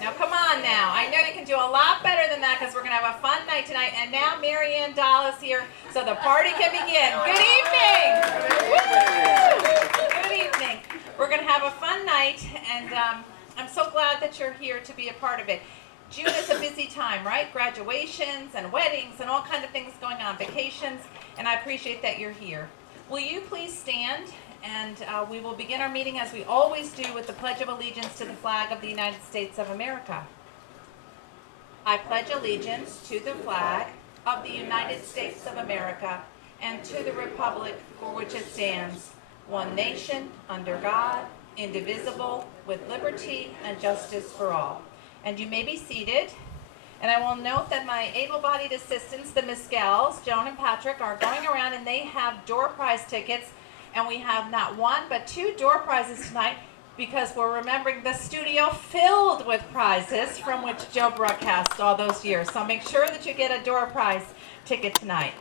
Now, come on now. I know you can do a lot better than that because we're going to have a fun night tonight. And now Mary Ann Dahl is here, so the party can begin. Good evening. Woo! Good evening. We're going to have a fun night, and I'm so glad that you're here to be a part of it. June is a busy time, right? Graduations and weddings and all kinds of things going on, vacations, and I appreciate that you're here. Will you please stand, and we will begin our meeting as we always do with the Pledge of Allegiance to the flag of the United States of America. I pledge allegiance to the flag of the United States of America and to the republic for which it stands, one nation, under God, indivisible, with liberty and justice for all. And you may be seated. And I will note that my able-bodied assistants, the Miss Gals, Joan and Patrick, are going around, and they have door prize tickets. And we have not one, but 2 door prizes tonight because we're remembering the studio filled with prizes from which Joe broadcast all those years. So make sure that you get a door prize ticket tonight.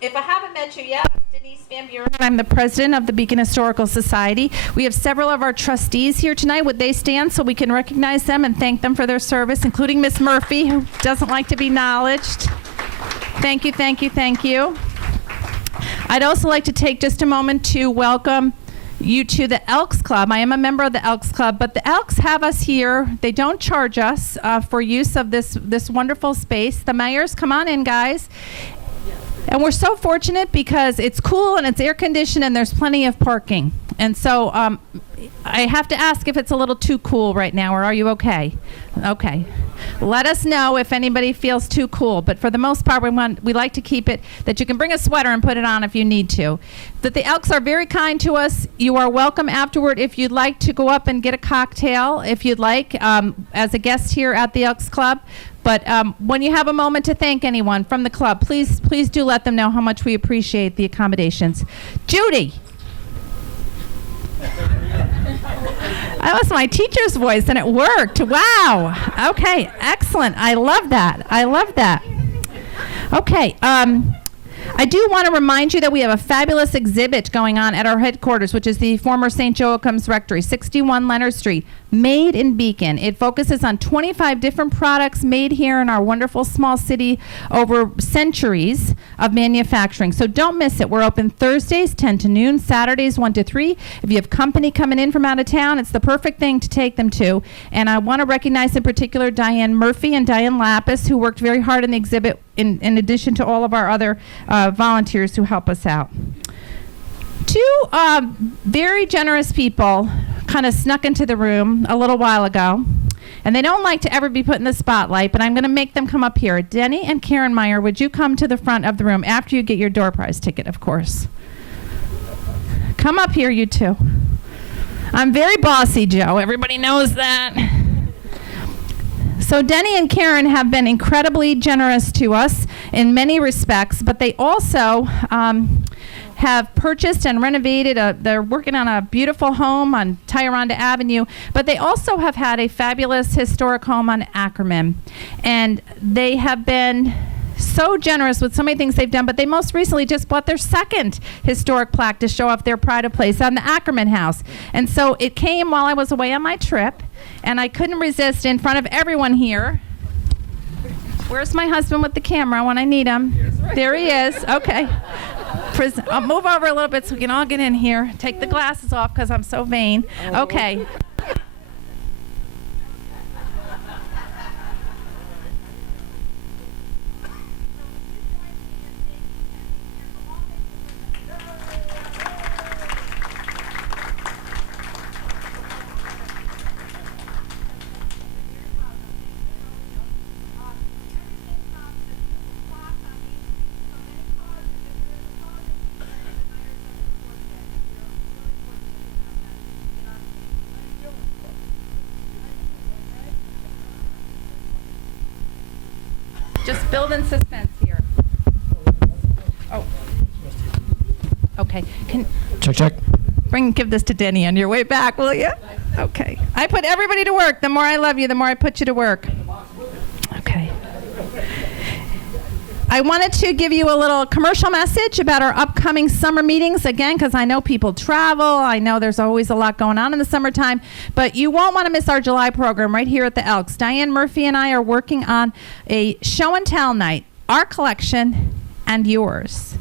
If I haven't met you yet, I'm Denise Van Buren. I'm the president of the Beacon Historical Society. We have several of our trustees here tonight. Would they stand so we can recognize them and thank them for their service, including Miss Murphy, who doesn't like to be acknowledged. Thank you, thank you, thank you. I'd also like to take just a moment to welcome you to the Elks Club. I am a member of the Elks Club, but the Elks have us here. They don't charge us for use of this wonderful space. The mayors, come on in, guys. And we're so fortunate because it's cool and it's air conditioned and there's plenty of parking. And so I have to ask if it's a little too cool right now, or are you okay? Okay. Let us know if anybody feels too cool. But for the most part, we like to keep it that you can bring a sweater and put it on if you need to. That the Elks are very kind to us. You are welcome afterward if you'd like to go up and get a cocktail, if you'd like, as a guest here at the Elks Club. But when you have a moment to thank anyone from the club, please do let them know how much we appreciate the accommodations. Judy. That was my teacher's voice, and it worked. Wow. Okay, excellent. I love that. I love that. Okay. I do want to remind you that we have a fabulous exhibit going on at our headquarters, which is the former St. Joachim's Rectory, 61 Leonard Street, made in Beacon. It focuses on 25 different products made here in our wonderful small city over centuries of manufacturing. So don't miss it. We're open Thursdays, 10 to noon, Saturdays, 1 to 3. If you have company coming in from out of town, it's the perfect thing to take them to. And I want to recognize in particular Diane Murphy and Diane Lapis, who worked very hard on the exhibit in addition to all of our other volunteers who help us out. 2 very generous people kind of snuck into the room a little while ago, and they don't like to ever be put in the spotlight, but I'm going to make them come up here. Denny and Karen Meyer, would you come to the front of the room after you get your door prize ticket, of course? Come up here, you two. I'm very bossy, Joe. Everybody knows that. So Denny and Karen have been incredibly generous to us in many respects, but they also have purchased and renovated. They're working on a beautiful home on Tyranda Avenue, but they also have had a fabulous historic home on Ackerman. And they have been so generous with so many things they've done, but they most recently just bought their 2nd historic plaque to show off their pride of place on the Ackerman House. And so it came while I was away on my trip, and I couldn't resist in front of everyone here. Where's my husband with the camera when I need him? There he is. Okay. I'll move over a little bit so we can all get in here. Take the glasses off because I'm so vain. Okay. Just building suspense here. Oh. Okay. Check. Give this to Denny on your way back, will you? Okay. I put everybody to work. The more I love you, the more I put you to work. Okay. I wanted to give you a little commercial message about our upcoming summer meetings, again, because I know people travel. I know there's always a lot going on in the summertime, but you won't want to miss our July program right here at the Elks. Diane Murphy and I are working on a show and tell night, our collection and yours.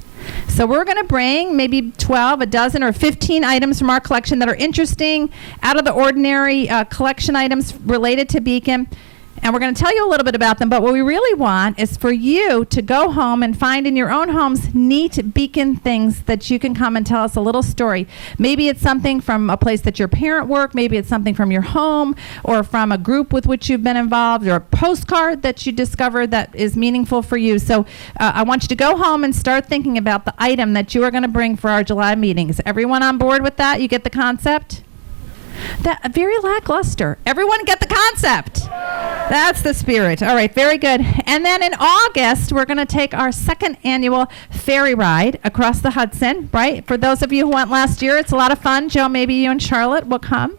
So we're going to bring maybe 12, a dozen, or 15 items from our collection that are interesting, out of the ordinary collection items related to Beacon. And we're going to tell you a little bit about them, but what we really want is for you to go home and find in your own homes neat Beacon things that you can come and tell us a little story. Maybe it's something from a place that your parent worked, maybe it's something from your home or from a group with which you've been involved, or a postcard that you discovered that is meaningful for you. So I want you to go home and start thinking about the item that you are going to bring for our July meetings. Everyone on board with that? You get the concept? That very lackluster. Everyone get the concept. That's the spirit. All right, very good. And then in August, we're going to take our second annual ferry ride across the Hudson, right? For those of you who went last year, it's a lot of fun. Joe, maybe you and Charlotte will come.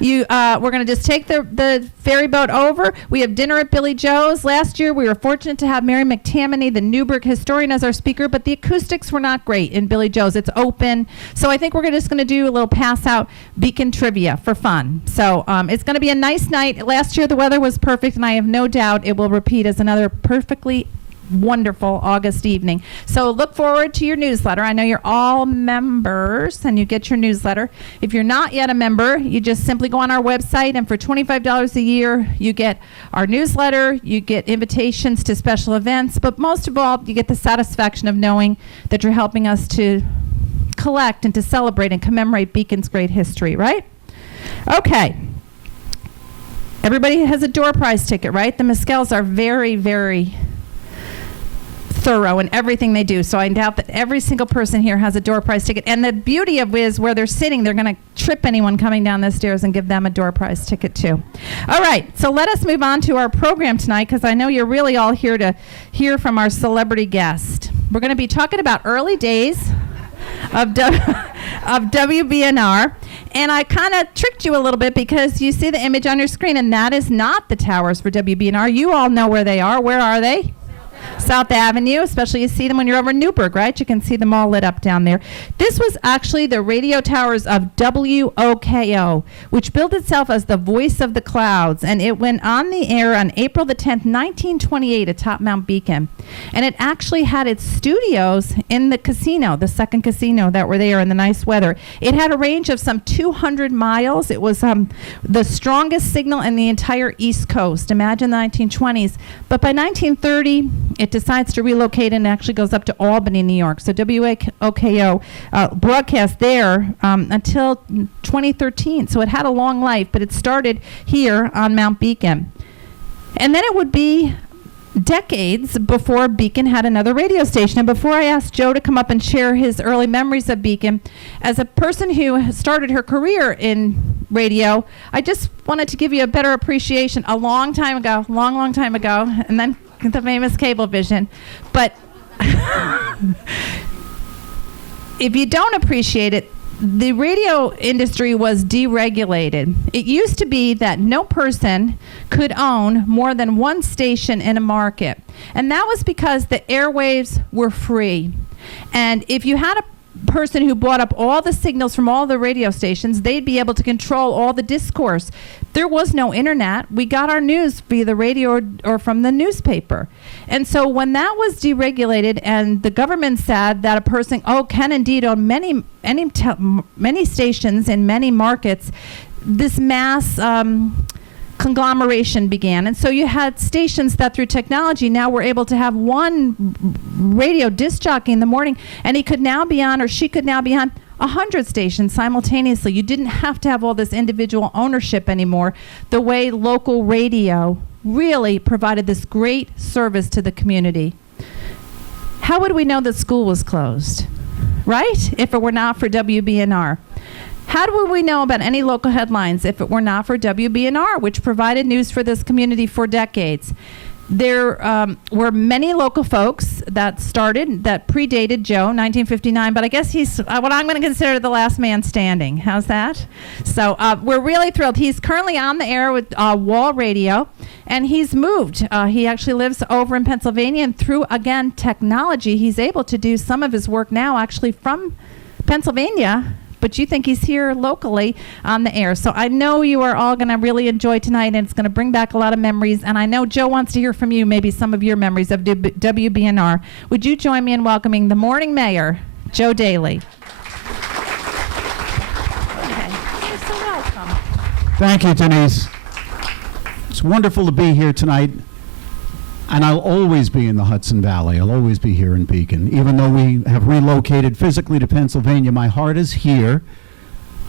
We're going to just take the ferry boat over. We have dinner at Billy Joe's. Last year, we were fortunate to have Mary McTammany, the Newburgh historian, as our speaker, but the acoustics were not great in Billy Joe's. It's open. So I think we're just going to do a little pass-out Beacon trivia for fun. So it's going to be a nice night. Last year, the weather was perfect, and I have no doubt it will repeat as another perfectly wonderful August evening. So look forward to your newsletter. I know you're all members and you get your newsletter. If you're not yet a member, you just simply go on our website, and for $25 a year, you get our newsletter, you get invitations to special events, but most of all, you get the satisfaction of knowing that you're helping us to collect and to celebrate and commemorate Beacon's great history, right? Okay. Everybody has a door prize ticket, right? The Mescals are very, very thorough in everything they do. So I doubt that every single person here has a door prize ticket. And the beauty of it is where they're sitting, they're going to trip anyone coming down the stairs and give them a door prize ticket too. All right. So let us move on to our program tonight, because I know you're really all here to hear from our celebrity guest. We're going to be talking about early days of WBNR. And I kind of tricked you a little bit because you see the image on your screen, and that is not the towers for WBNR. You all know where they are. Where are they? South Avenue, especially you see them when you're over in Newburgh, right? You can see them all lit up down there. This was actually the radio towers of WOKO, which billed itself as the voice of the clouds, and it went on the air on April the 10th, 1928 atop Mount Beacon. And it actually had its studios in the casino, the second casino that were there in the nice weather. It had a range of some 200 miles. It was the strongest signal in the entire East Coast. Imagine the 1920s. But by 1930, it decides to relocate and actually goes up to Albany, New York. So WOKO broadcast there until 2013. So it had a long life, but it started here on Mount Beacon. And then it would be decades before Beacon had another radio station. And before I ask Joe to come up and share his early memories of Beacon, as a person who started her career in radio, I just wanted to give you a better appreciation a long time ago, long time ago, and then the famous Cablevision. But if you don't appreciate it, the radio industry was deregulated. It used to be that no person could own more than one station in a market. And that was because the airwaves were free. And if you had a person who bought up all the signals from all the radio stations, they'd be able to control all the discourse. There was no internet. We got our news via the radio or from the newspaper. And so when that was deregulated and the government said that a person can indeed own many stations in many markets, this mass conglomeration began. And so you had stations that through technology now were able to have one radio disc jockey in the morning, and he could now be on, or she could now be on 100 stations simultaneously. You didn't have to have all this individual ownership anymore, the way local radio really provided this great service to the community. How would we know that school was closed, right? If it were not for WBNR. How would we know about any local headlines if it were not for WBNR, which provided news for this community for decades? There were many local folks that predated Joe, 1959, but I guess he's what I'm going to consider the last man standing. How's that? So we're really thrilled. He's currently on the air with Wall Radio, and he's moved. He actually lives over in Pennsylvania, and through, again, technology, he's able to do some of his work now actually from Pennsylvania, but you think he's here locally on the air. So I know you are all going to really enjoy tonight, and it's going to bring back a lot of memories. And I know Joe wants to hear from you, maybe some of your memories of WBNR. Would you join me in welcoming the morning mayor, Joe Daly? Okay. You're so welcome. Thank you, Denise. It's wonderful to be here tonight. And I'll always be in the Hudson Valley. I'll always be here in Beacon. Even though we have relocated physically to Pennsylvania, my heart is here.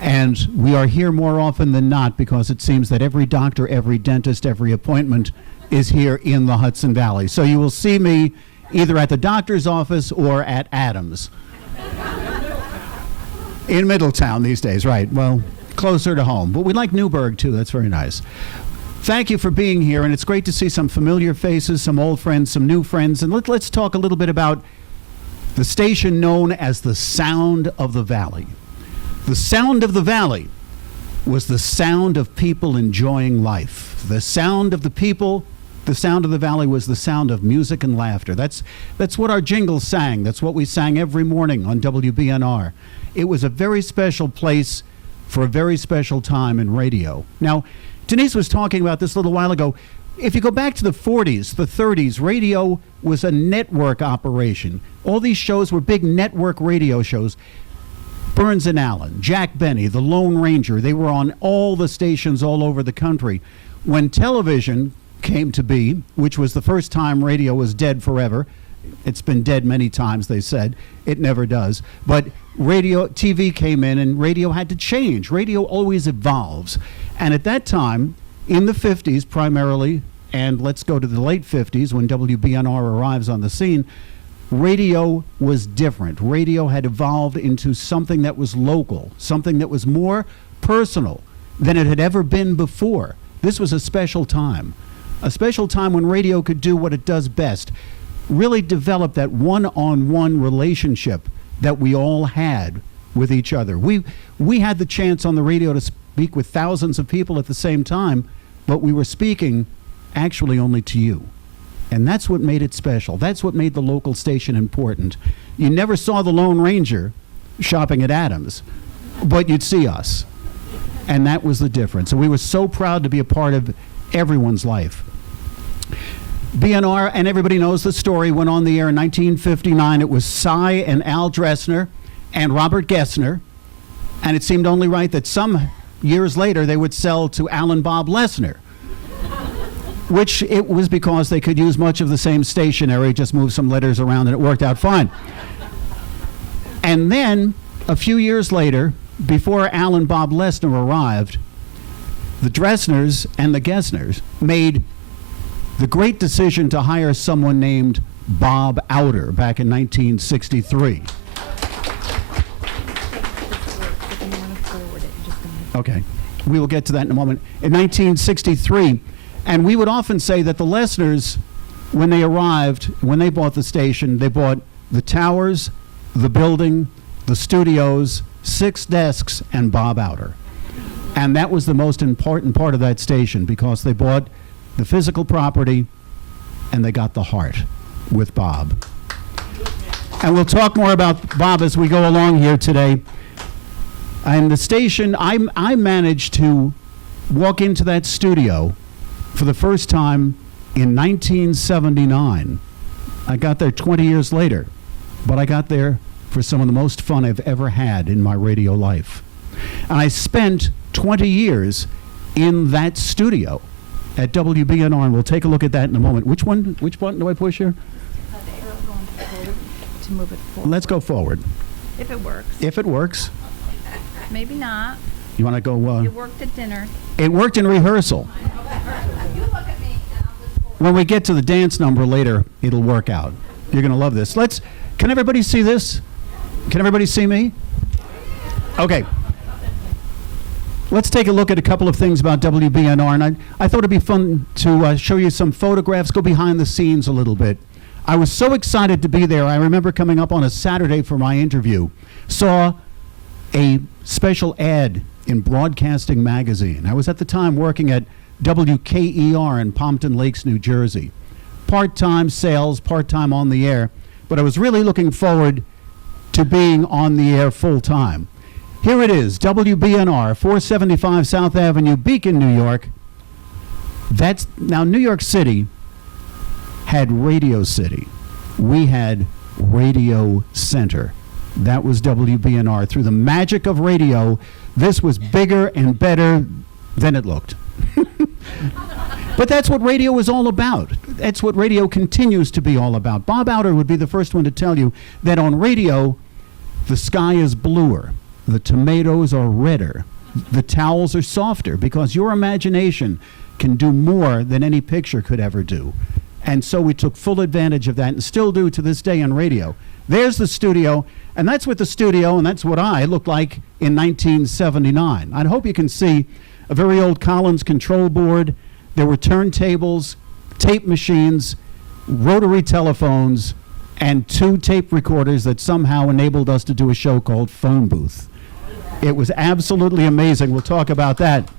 And we are here more often than not because it seems that every doctor, every dentist, every appointment is here in the Hudson Valley. So you will see me either at the doctor's office or at Adams. In Middletown these days, right. Well, closer to home. But we like Newburgh, too. That's very nice. Thank you for being here, and it's great to see some familiar faces, some old friends, some new friends, and let's talk a little bit about the station known as the Sound of the Valley. The Sound of the Valley was the sound of people enjoying life. The sound of the people, the Sound of the Valley was the sound of music and laughter. That's what our jingles sang. That's what we sang every morning on WBNR. It was a very special place for a very special time in radio. Now, Denise was talking about this a little while ago. If you go back to the 40s, the 30s, radio was a network operation. All these shows were big network radio shows. Burns and Allen, Jack Benny, The Lone Ranger, they were on all the stations all over the country. When television came to be, which was the first time radio was dead forever, it's been dead many times, they said. It never does. But TV came in, and radio had to change. Radio always evolves. And at that time, in the 50s primarily, and let's go to the late 50s when WBNR arrives on the scene, radio was different. Radio had evolved into something that was local, something that was more personal than it had ever been before. This was a special time when radio could do what it does best, really develop that one-on-one relationship that we all had with each other. We had the chance on the radio to speak with thousands of people at the same time, but we were speaking actually only to you. And that's what made it special. That's what made the local station important. You never saw the Lone Ranger shopping at Adams, but you'd see us. And that was the difference. And we were so proud to be a part of everyone's life. BNR, and everybody knows the story, went on the air in 1959. It was Cy and Al Dressner and Robert Gessner, and it seemed only right that some years later they would sell to Al and Bob Lesnar, which it was because they could use much of the same stationery, just move some letters around, and it worked out fine. And then, a few years later, before Al and Bob Lesnar arrived, the Dressners and the Gessners made the great decision to hire someone named Bob Outer back in 1963. Okay, we will get to that in a moment. In 1963, and we would often say that the Lesners, when they arrived, when they bought the station, they bought the towers, the building, the studios, 6 desks, and Bob Outer. And that was the most important part of that station because they bought the physical property and they got the heart with Bob. And we'll talk more about Bob as we go along here today. And the station, I managed to walk into that studio for the first time in 1979. I got there 20 years later, but I got there for some of the most fun I've ever had in my radio life. And I spent 20 years in that studio at WBNR, and we'll take a look at that in a moment. Which button do I push here? To move it forward. Let's go forward. If it works. If it works. Maybe not. You want to go? It worked at dinner. It worked in rehearsal. When we get to the dance number later, it'll work out. You're going to love this. Can everybody see this? Can everybody see me? Okay. Let's take a look at a couple of things about WBNR, and I thought it'd be fun to show you some photographs, go behind the scenes a little bit. I was so excited to be there. I remember coming up on a Saturday for my interview, saw a special ad in Broadcasting Magazine. I was at the time working at WKER in Pompton Lakes, New Jersey. Part-time sales, part-time on the air, but I was really looking forward to being on the air full-time. Here it is, WBNR, 475 South Avenue, Beacon, New York. Now, New York City had Radio City. We had Radio Center. That was WBNR. Through the magic of radio, this was bigger and better than it looked. But that's what radio was all about. That's what radio continues to be all about. Bob Outer would be the first one to tell you that on radio, the sky is bluer, the tomatoes are redder, the towels are softer, because your imagination can do more than any picture could ever do. And so we took full advantage of that and still do to this day on radio. There's the studio, and that's what the studio, and that's what I looked like in 1979. I hope you can see a very old Collins control board. There were turntables, tape machines, rotary telephones, and 2 tape recorders that somehow enabled us to do a show called Phone Booth. It was absolutely amazing. We'll talk about that.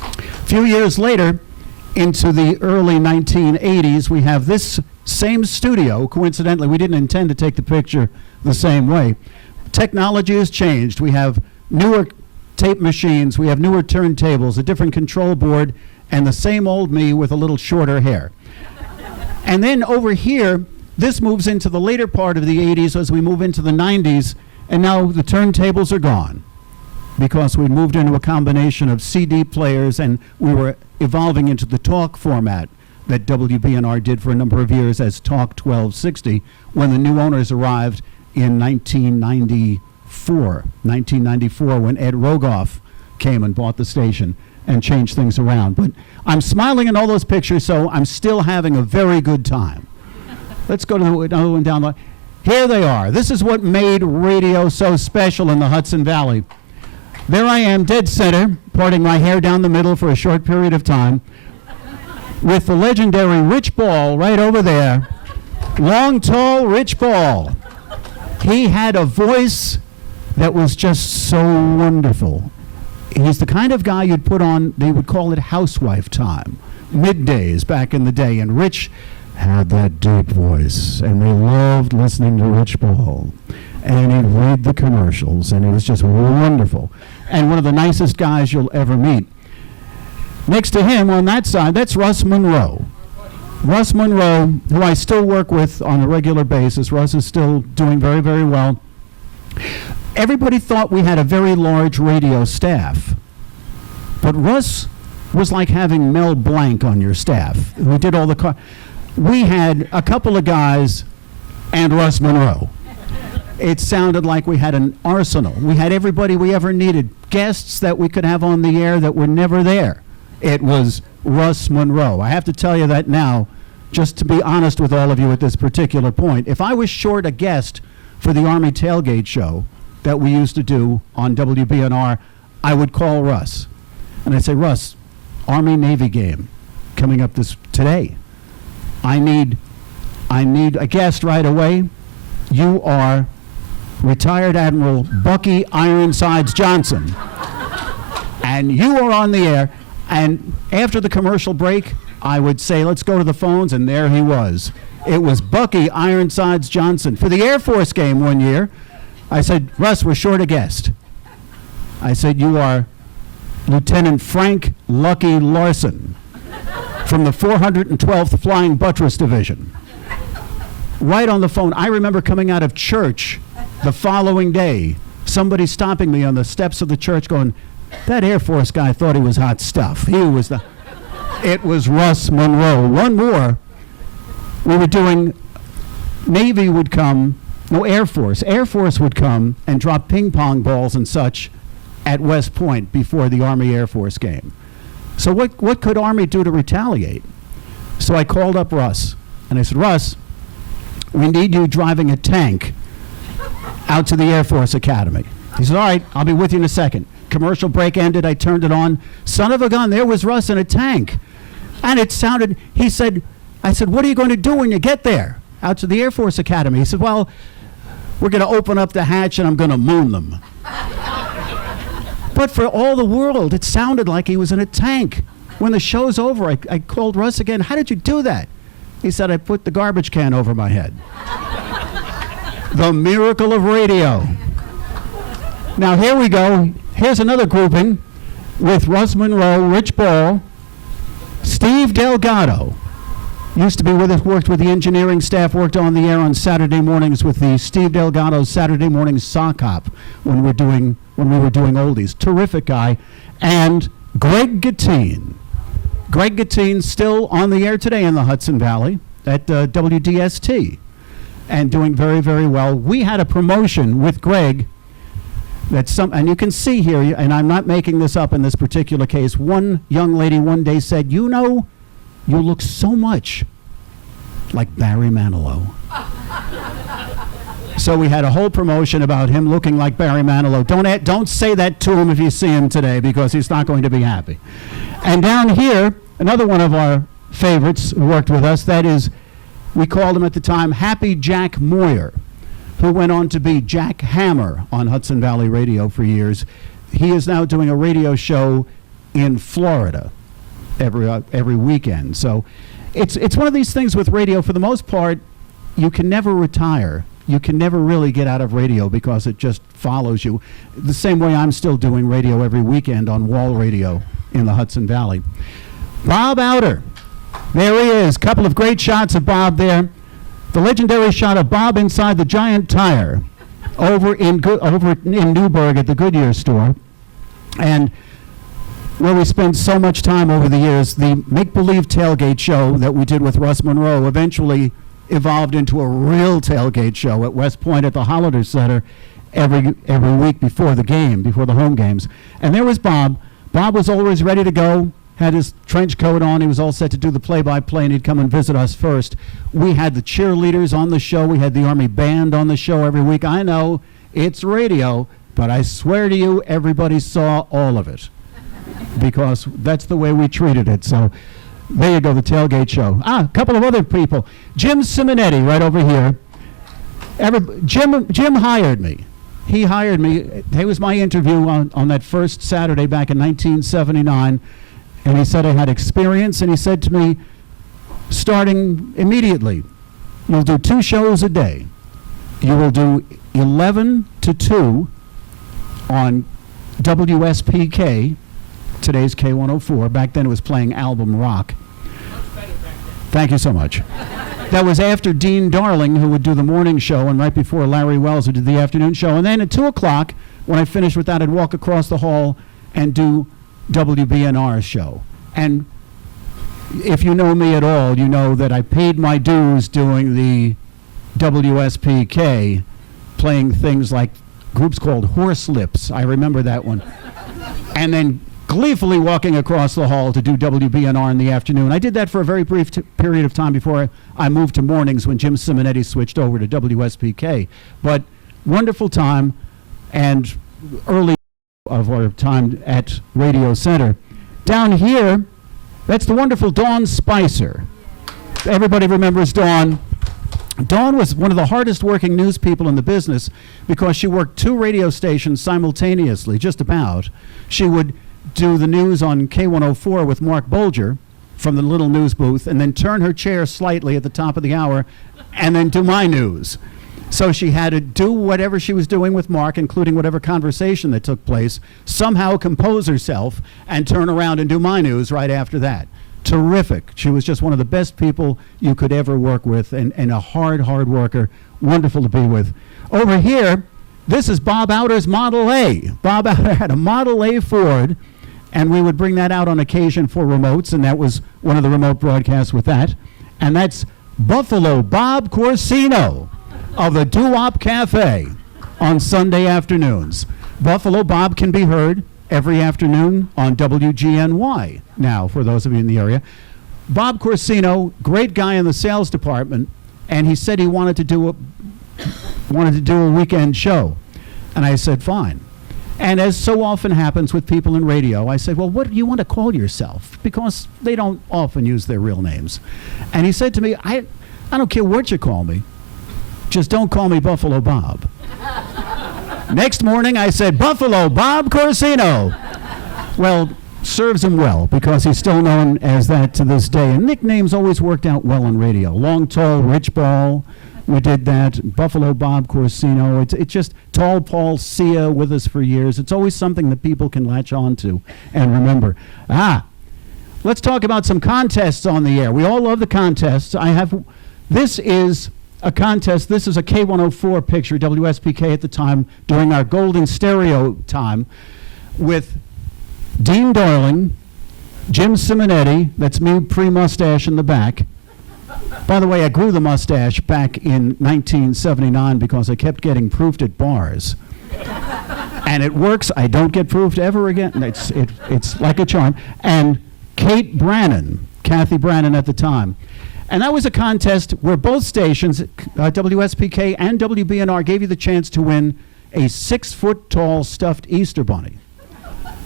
A few years later, into the early 1980s, we have this same studio. Coincidentally, we didn't intend to take the picture the same way. Technology has changed. We have newer tape machines, we have newer turntables, a different control board, and the same old me with a little shorter hair. And then over here, this moves into the later part of the 80s as we move into the 90s, and now the turntables are gone because we moved into a combination of CD players, and we were evolving into the talk format that WBNR did for a number of years as Talk 1260 when the new owners arrived in 1994, when Ed Rogoff came and bought the station and changed things around. But I'm smiling in all those pictures, so I'm still having a very good time. Let's go to another one down the. Here they are. This is what made radio so special in the Hudson Valley. There I am, dead center, parting my hair down the middle for a short period of time, with the legendary Rich Ball right over there. Long, tall Rich Ball. He had a voice that was just so wonderful. He's the kind of guy you'd put on, they would call it housewife time, middays back in the day, and Rich had that deep voice, and we loved listening to Rich Ball. And he'd read the commercials, and it was just wonderful. And one of the nicest guys you'll ever meet. Next to him on that side, that's Russ Monroe. Russ Monroe, who I still work with on a regular basis. Russ is still doing very, very well. Everybody thought we had a very large radio staff, but Russ was like having Mel Blanc on your staff. We did all the we had a couple of guys and Russ Monroe. It sounded like we had an arsenal. We had everybody we ever needed, guests that we could have on the air that were never there. It was Russ Monroe. I have to tell you that now, just to be honest with all of you at this particular point. If I was short a guest for the Army Tailgate show that we used to do on WBNR, I would call Russ. And I'd say, Russ, Army-Navy game coming up today. I need a guest right away. You are retired Admiral Bucky Ironsides Johnson. And you are on the air. And after the commercial break, I would say, let's go to the phones, and there he was. It was Bucky Ironsides Johnson. For the Air Force game one year, I said, Russ, we're short a guest. I said, you are Lieutenant Frank Lucky Larson from the 412th Flying Buttress Division. Right on the phone. I remember coming out of church the following day, somebody stopping me on the steps of the church going, that Air Force guy thought he was hot stuff. It was Russ Monroe. One more. We were doing, Navy would come, no, Air Force. Air Force would come and drop ping pong balls and such at West Point before the Army Air Force game. So what could Army do to retaliate? So I called up Russ, and I said, Russ, we need you driving a tank out to the Air Force Academy. He said, all right, I'll be with you in a second. commercial break ended, I turned it on. Son of a gun, there was Russ in a tank. And it sounded, I said, what are you going to do when you get there? Out to the Air Force Academy. He said, well, we're going to open up the hatch and I'm going to moon them. But for all the world, it sounded like he was in a tank. When the show's over, I called Russ again. How did you do that? He said, I put the garbage can over my head. The miracle of radio. Now, here we go. Here's another grouping with Russ Monroe, Rich Ball, Steve Delgado. Used to be with us, worked with the engineering staff, worked on the air on Saturday mornings with the Steve Delgado Saturday Morning Sock Hop when we were doing oldies. Terrific guy. And Greg Gatine. Greg Gatine still on the air today in the Hudson Valley at WDST and doing very, very well. We had a promotion with Greg and you can see here, and I'm not making this up in this particular case, one young lady one day said, you know, you look so much like Barry Manilow. So we had a whole promotion about him looking like Barry Manilow. Don't say that to him if you see him today, because he's not going to be happy. And down here, another one of our favorites who worked with us, that is, we called him at the time Happy Jack Moyer, who went on to be Jack Hammer on Hudson Valley Radio for years. He is now doing a radio show in Florida every weekend. So it's one of these things with radio. For the most part, you can never retire. You can never really get out of radio because it just follows you. The same way I'm still doing radio every weekend on Wall Radio in the Hudson Valley. Bob Outer. There he is. Couple of great shots of Bob there. The legendary shot of Bob inside the Giant Tire over in Newburgh at the Goodyear store. And where we spent so much time over the years, the make-believe tailgate show that we did with Russ Monroe eventually evolved into a real tailgate show at West Point at the Holiday Center every week before the home games. And there was Bob. Bob was always ready to go, had his trench coat on. He was all set to do the play-by-play, and he'd come and visit us first. We had the cheerleaders on the show. We had the Army Band on the show every week. I know it's radio, but I swear to you, everybody saw all of it because that's the way we treated it. So there you go, the tailgate show. A couple of other people. Jim Simonetti right over here. Jim hired me. He hired me. It was my interview on that first Saturday back in 1979. And he said I had experience, and he said to me, starting immediately, you'll do 2 shows a day. You will do 11 to 2 on WSPK, today's K104. Back then it was playing album rock. Thank you so much. That was after Dean Darling, who would do the morning show, and right before Larry Wells, who did the afternoon show. And then at 2 o'clock, when I finished with that, I'd walk across the hall and do WBNR's show. And if you know me at all, you know that I paid my dues doing the WSPK, playing things like groups called Horse Lips. I remember that one. And then gleefully walking across the hall to do WBNR in the afternoon. I did that for a very brief period of time before I moved to mornings when Jim Simonetti switched over to WSPK. But wonderful time, and early of our time at Radio Center. Down here, that's the wonderful Dawn Spicer. Everybody remembers Dawn. Dawn was one of the hardest working news people in the business because she worked 2 radio stations simultaneously, just about. She would do the news on K104 with Mark Bolger from the little news booth, and then turn her chair slightly at the top of the hour and then do my news. So she had to do whatever she was doing with Mark, including whatever conversation that took place, somehow compose herself and turn around and do my news right after that. Terrific. She was just one of the best people you could ever work with, and a hard worker. Wonderful to be with. Over here, this is Bob Outer's Model A. Bob Outer had a Model A Ford, and we would bring that out on occasion for remotes, and that was one of the remote broadcasts with that. And that's Buffalo Bob Corsino of the Doo-Wop Cafe on Sunday afternoons. Buffalo Bob can be heard every afternoon on WGNY now, for those of you in the area. Bob Corsino, great guy in the sales department, and he said he wanted to do a weekend show. And I said, fine. And as so often happens with people in radio, I said, well, what do you want to call yourself? Because they don't often use their real names. And he said to me, I don't care what you call me. Just don't call me Buffalo Bob. Next morning, I said, Buffalo Bob Corsino. Well, serves him well, because he's still known as that to this day. And nicknames always worked out well on radio. Long, Tall, Rich Ball. We did that. Buffalo Bob Corsino. It's just Tall Paul Sia with us for years. It's always something that people can latch on to and remember. Let's talk about some contests on the air. We all love the contests. This is a contest. This is a K104 picture, WSPK at the time, during our Golden Stereo time, with Dean Darling, Jim Simonetti, that's me pre-mustache in the back. By the way, I grew the mustache back in 1979 because I kept getting proofed at bars. And it works. I don't get proofed ever again. It's like a charm. And Kate Brannon, Kathy Brannon at the time. And that was a contest where both stations, WSPK and WBNR, gave you the chance to win a 6-foot-tall stuffed Easter bunny.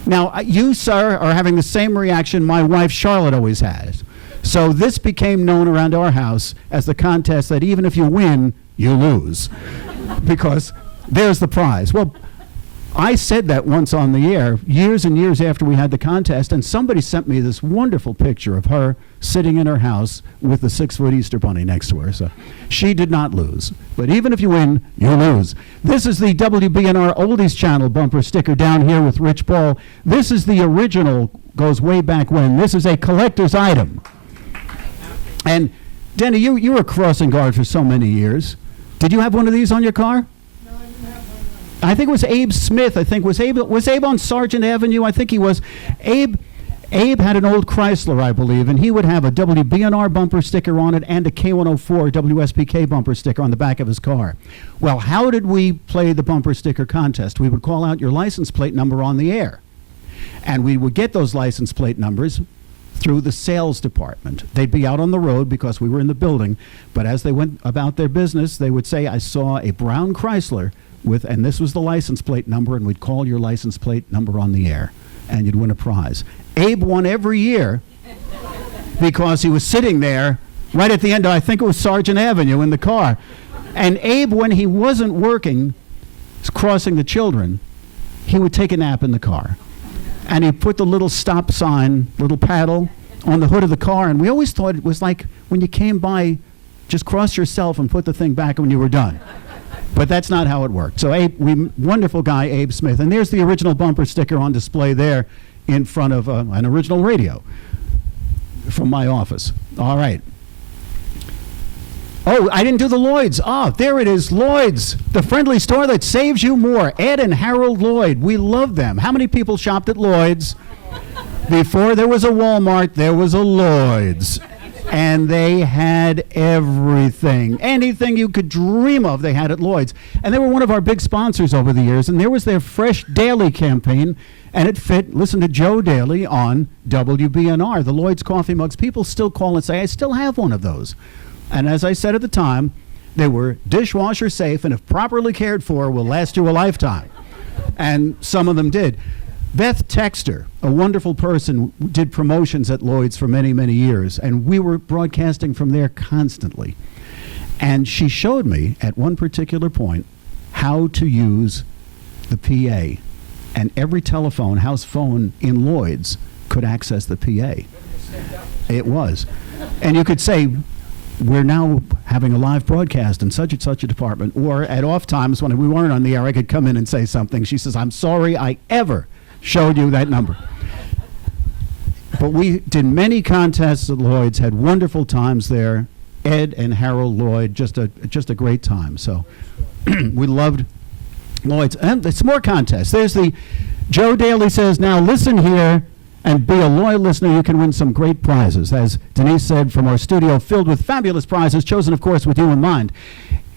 Now, you, sir, are having the same reaction my wife Charlotte always has. So this became known around our house as the contest that even if you win, you lose. Because there's the prize. Well, I said that once on the air, years and years after we had the contest, and somebody sent me this wonderful picture of her sitting in her house with the 6-foot Easter bunny next to her. So she did not lose. But even if you win, you lose. This is the WBNR Oldies Channel bumper sticker down here with Rich Ball. This is the original, goes way back when. This is a collector's item. And Denny, you were a crossing guard for so many years. Did you have one of these on your car? No, I didn't have one. I think it was Abe Smith. Was Abe on Sargent Avenue? I think he was. Abe had an old Chrysler, I believe, and he would have a WBNR bumper sticker on it and a K104 WSPK bumper sticker on the back of his car. Well, how did we play the bumper sticker contest? We would call out your license plate number on the air, and we would get those license plate numbers through the sales department. They'd be out on the road because we were in the building, but as they went about their business, they would say, I saw a brown Chrysler and this was the license plate number, and we'd call your license plate number on the air, and you'd win a prize. Abe won every year because he was sitting there right at the end of, I think it was Sargent Avenue, in the car. And Abe, when he wasn't working, crossing the children, he would take a nap in the car. And he put the little stop sign, little paddle, on the hood of the car, and we always thought it was like when you came by, just cross yourself and put the thing back when you were done. But that's not how it worked. So Abe, wonderful guy, Abe Smith. And there's the original bumper sticker on display there in front of an original radio from my office. All right. Oh, I didn't do the Lloyd's. There it is, Lloyd's, the friendly store that saves you more. Ed and Harold Lloyd, we love them. How many people shopped at Lloyd's? Before there was a Walmart, there was a Lloyd's. And they had everything. Anything you could dream of, they had at Lloyd's. And they were one of our big sponsors over the years. And there was their Fresh Daily campaign. And it fit, listen to Joe Daly on WBNR, the Lloyd's coffee mugs. People still call and say, I still have one of those. And as I said at the time, they were dishwasher safe, and if properly cared for, will last you a lifetime. And some of them did. Beth Texter, a wonderful person, did promotions at Lloyd's for many, many years, and we were broadcasting from there constantly. And she showed me at one particular point how to use the PA. And every telephone, house phone in Lloyd's could access the PA. It was. And you could say, we're now having a live broadcast in such and such a department. Or at off times when we weren't on the air, I could come in and say something. She says, I'm sorry I ever showed you that number. But we did many contests at Lloyd's, had wonderful times there. Ed and Harold Lloyd, just a great time. So we loved Lloyd's. And there's more contests. There's the Joe Daly says, now listen here and be a loyal listener. You can win some great prizes. As Denise said, from our studio filled with fabulous prizes, chosen, of course, with you in mind.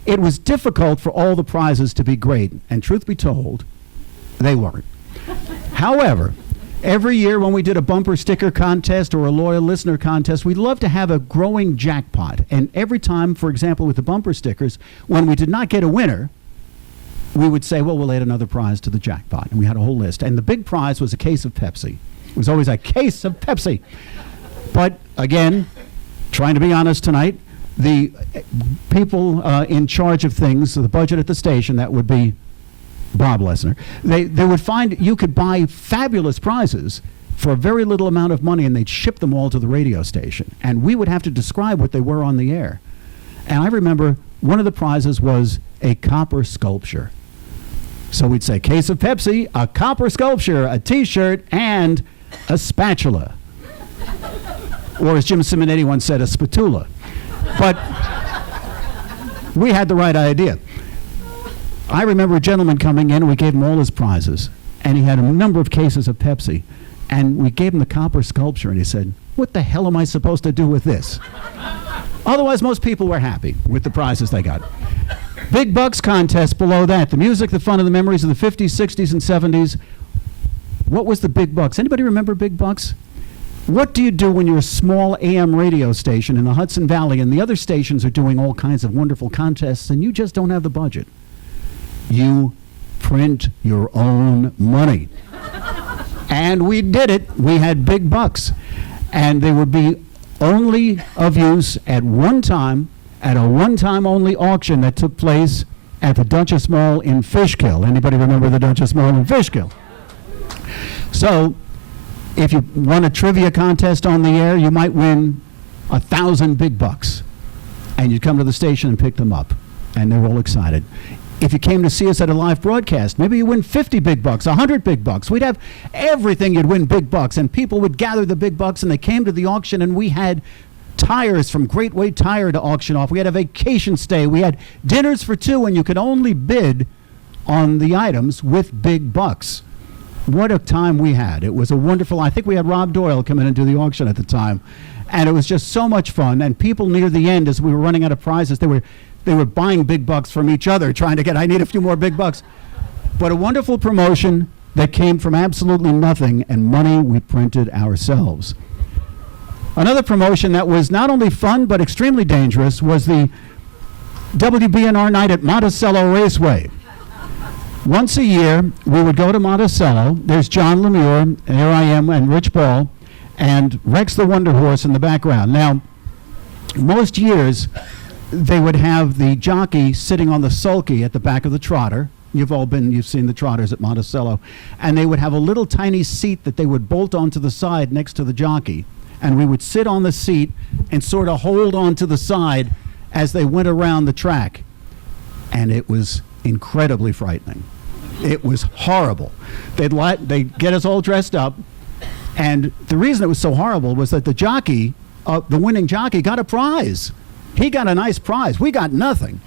It was difficult for all the prizes to be great. And truth be told, they weren't. However, every year when we did a bumper sticker contest or a loyal listener contest, we'd love to have a growing jackpot. And every time, for example, with the bumper stickers, when we did not get a winner, we would say, well, we'll add another prize to the jackpot. And we had a whole list. And the big prize was a case of Pepsi. It was always a case of Pepsi. But again, trying to be honest tonight, the people in charge of things, the budget at the station, that would be Bob Lesnar, they would find you could buy fabulous prizes for a very little amount of money, and they'd ship them all to the radio station. And we would have to describe what they were on the air. And I remember one of the prizes was a copper sculpture. So we'd say, case of Pepsi, a copper sculpture, a T-shirt, and a spatula. Or as Jim Simonetti once said, a spatula. But we had the right idea. I remember a gentleman coming in, and we gave him all his prizes. And he had a number of cases of Pepsi. And we gave him the copper sculpture, and he said, what the hell am I supposed to do with this? Otherwise, most people were happy with the prizes they got. Big bucks contest below that. The music, the fun, and the memories of the 50s, 60s, and 70s. What was the big bucks? Anybody remember big bucks? What do you do when you're a small AM radio station in the Hudson Valley and the other stations are doing all kinds of wonderful contests and you just don't have the budget? You print your own money. And we did it. We had big bucks. And they would be only of use at one time, at a one-time only auction that took place at the Duchess Mall in Fishkill. Anybody remember the Duchess Mall in Fishkill? So, if you won a trivia contest on the air, you might win 1,000 big bucks. And you'd come to the station and pick them up. And they were all excited. If you came to see us at a live broadcast, maybe you win 50 big bucks, 100 big bucks. We'd have everything, you'd win big bucks. And people would gather the big bucks, and they came to the auction, and we had tires from Great Way Tire to auction off. We had a vacation stay. We had dinners for two, and you could only bid on the items with big bucks. What a time we had. It was a wonderful, I think we had Rob Doyle come in and do the auction at the time. And it was just so much fun. And people near the end, as we were running out of prizes, they were buying big bucks from each other, trying to get, I need a few more big bucks. But a wonderful promotion that came from absolutely nothing, and money we printed ourselves. Another promotion that was not only fun but extremely dangerous was the WBNR night at Monticello Raceway. Once a year, we would go to Monticello. There's John Lemure, and here I am, and Rich Ball, and Rex the Wonder Horse in the background. Now, most years, they would have the jockey sitting on the sulky at the back of the trotter. You've seen the trotters at Monticello. And they would have a little tiny seat that they would bolt onto the side next to the jockey. And we would sit on the seat and sort of hold on to the side as they went around the track. And it was incredibly frightening. It was horrible. They'd get us all dressed up. And the reason it was so horrible was that the jockey, the winning jockey, got a prize. He got a nice prize. We got nothing.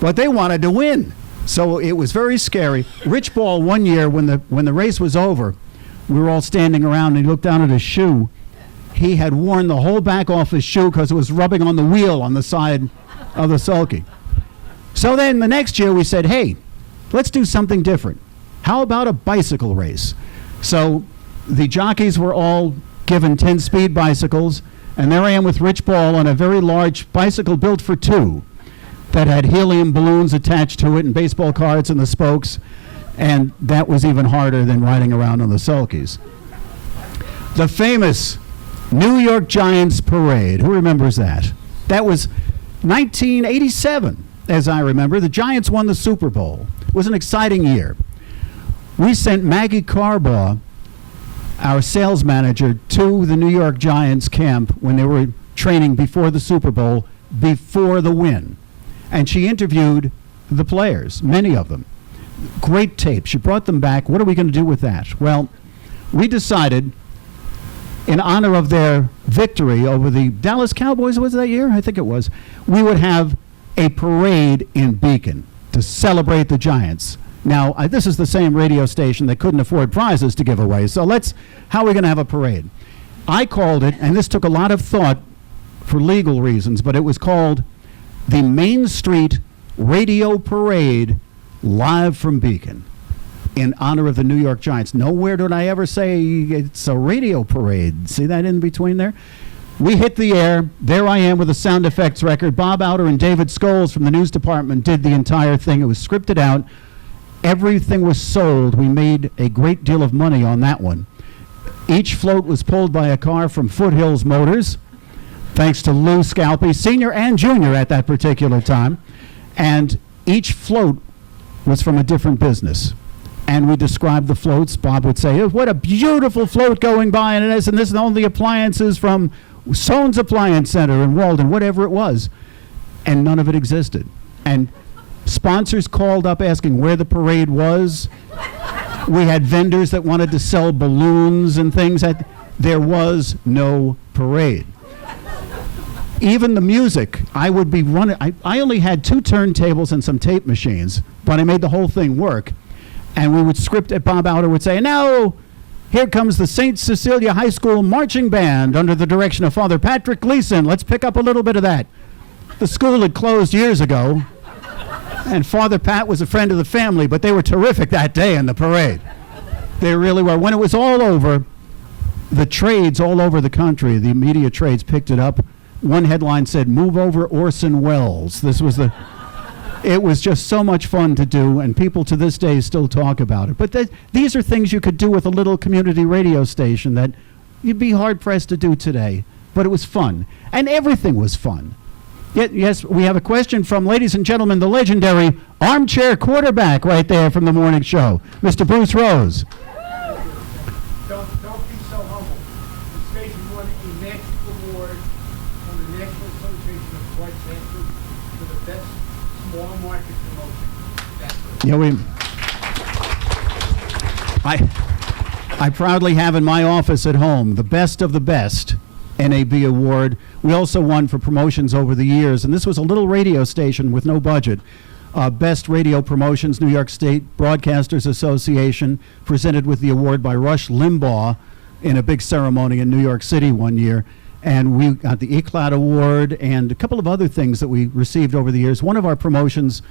But they wanted to win. So it was very scary. Rich Ball, one year, when the race was over, we were all standing around, and he looked down at his shoe. He had worn the whole back off his shoe because it was rubbing on the wheel on the side of the sulky. So then the next year we said, hey, let's do something different. How about a bicycle race? So the jockeys were all given 10-speed bicycles, and there I am with Rich Ball on a very large bicycle built for two that had helium balloons attached to it and baseball cards in the spokes, and that was even harder than riding around on the sulkies. The famous New York Giants parade. Who remembers that? That was 1987, as I remember. The Giants won the Super Bowl. It was an exciting year. We sent Maggie Carbaugh, our sales manager, to the New York Giants camp when they were training before the Super Bowl, before the win. And she interviewed the players, many of them. Great tape. She brought them back. What are we going to do with that? Well, we decided, in honor of their victory over the Dallas Cowboys, was it that year? I think it was. We would have a parade in Beacon to celebrate the Giants. Now, this is the same radio station that couldn't afford prizes to give away, so how are we going to have a parade? I called it, and this took a lot of thought for legal reasons, but it was called the Main Street Radio Parade live from Beacon in honor of the New York Giants. Nowhere did I ever say it's a radio parade. See that in between there? we hit the air. There I am with a sound effects record. Bob Outer and David Scholes from the news department did the entire thing. It was scripted out. Everything was sold. We made a great deal of money on that one. Each float was pulled by a car from Foothills Motors, thanks to Lou Scalpi, senior and junior at that particular time. And each float was from a different business. And we described the floats. Bob would say, "Oh, what a beautiful float going by, and this and all the appliances from Soane's Appliance Center in Walden," whatever it was. And none of it existed. And sponsors called up asking where the parade was. We had vendors that wanted to sell balloons and things. There was no parade. Even the music, I would be running. I only had 2 turntables and some tape machines, but I made the whole thing work. And we would script it. Bob Outer would say, "Now, here comes the St. Cecilia High School Marching Band under the direction of Father Patrick Gleason. Let's pick up a little bit of that." The school had closed years ago, and Father Pat was a friend of the family, but they were terrific that day in the parade. They really were. When it was all over, the trades all over the country, the media trades picked it up. One headline said, "Move over Orson Welles." It was just so much fun to do, and people to this day still talk about it. But these are things you could do with a little community radio station that you'd be hard-pressed to do today. But it was fun, and everything was fun. Yes, we have a question from, ladies and gentlemen, the legendary armchair quarterback right there from the morning show, Mr. Bruce Rose. Don't be so humble. The station won a national award from the National Association of Broadcasters for the best small market promotion. I proudly have in my office at home the best of the best NAB award. We also won for promotions over the years, and this was a little radio station with no budget. Best Radio Promotions, New York State Broadcasters Association, presented with the award by Rush Limbaugh in a big ceremony in New York City one year. And we got the ECLAT Award and a couple of other things that we received over the years. One of our promotions,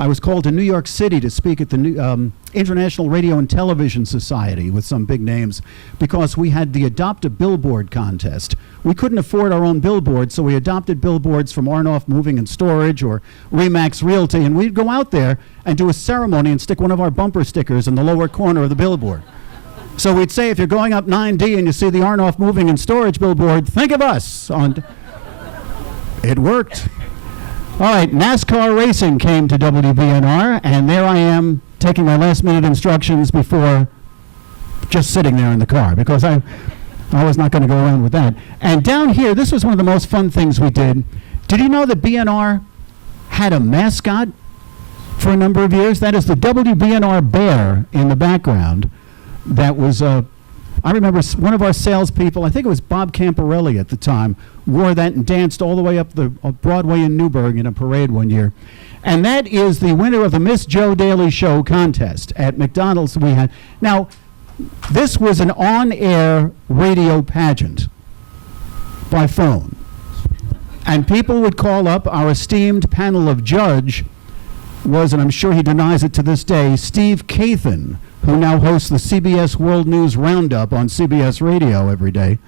I was called to New York City to speak at the International Radio and Television Society with some big names because we had the Adopt a Billboard contest. We couldn't afford our own billboards, so we adopted billboards from Arnoff Moving and Storage or Remax Realty, and we'd go out there and do a ceremony and stick one of our bumper stickers in the lower corner of the billboard. So we'd say, if you're going up 9D and you see the Arnoff Moving and Storage billboard, think of us. It worked. All right, NASCAR racing came to WBNR, and there I am taking my last-minute instructions before just sitting there in the car because I was not going to go around with that. And down here, this was one of the most fun things we did. Did you know that BNR had a mascot for a number of years? That is the WBNR bear in the background. That was, I remember one of our salespeople, I think it was Bob Camparelli at the time, wore that and danced all the way up the Broadway in Newburgh in a parade one year. And that is the winner of the Miss Joe Daly Show contest at McDonald's we had. Now, this was an on-air radio pageant by phone. And people would call up. Our esteemed panel of judge was, and I'm sure he denies it to this day, Steve Cathan, who now hosts the CBS World News Roundup on CBS Radio every day.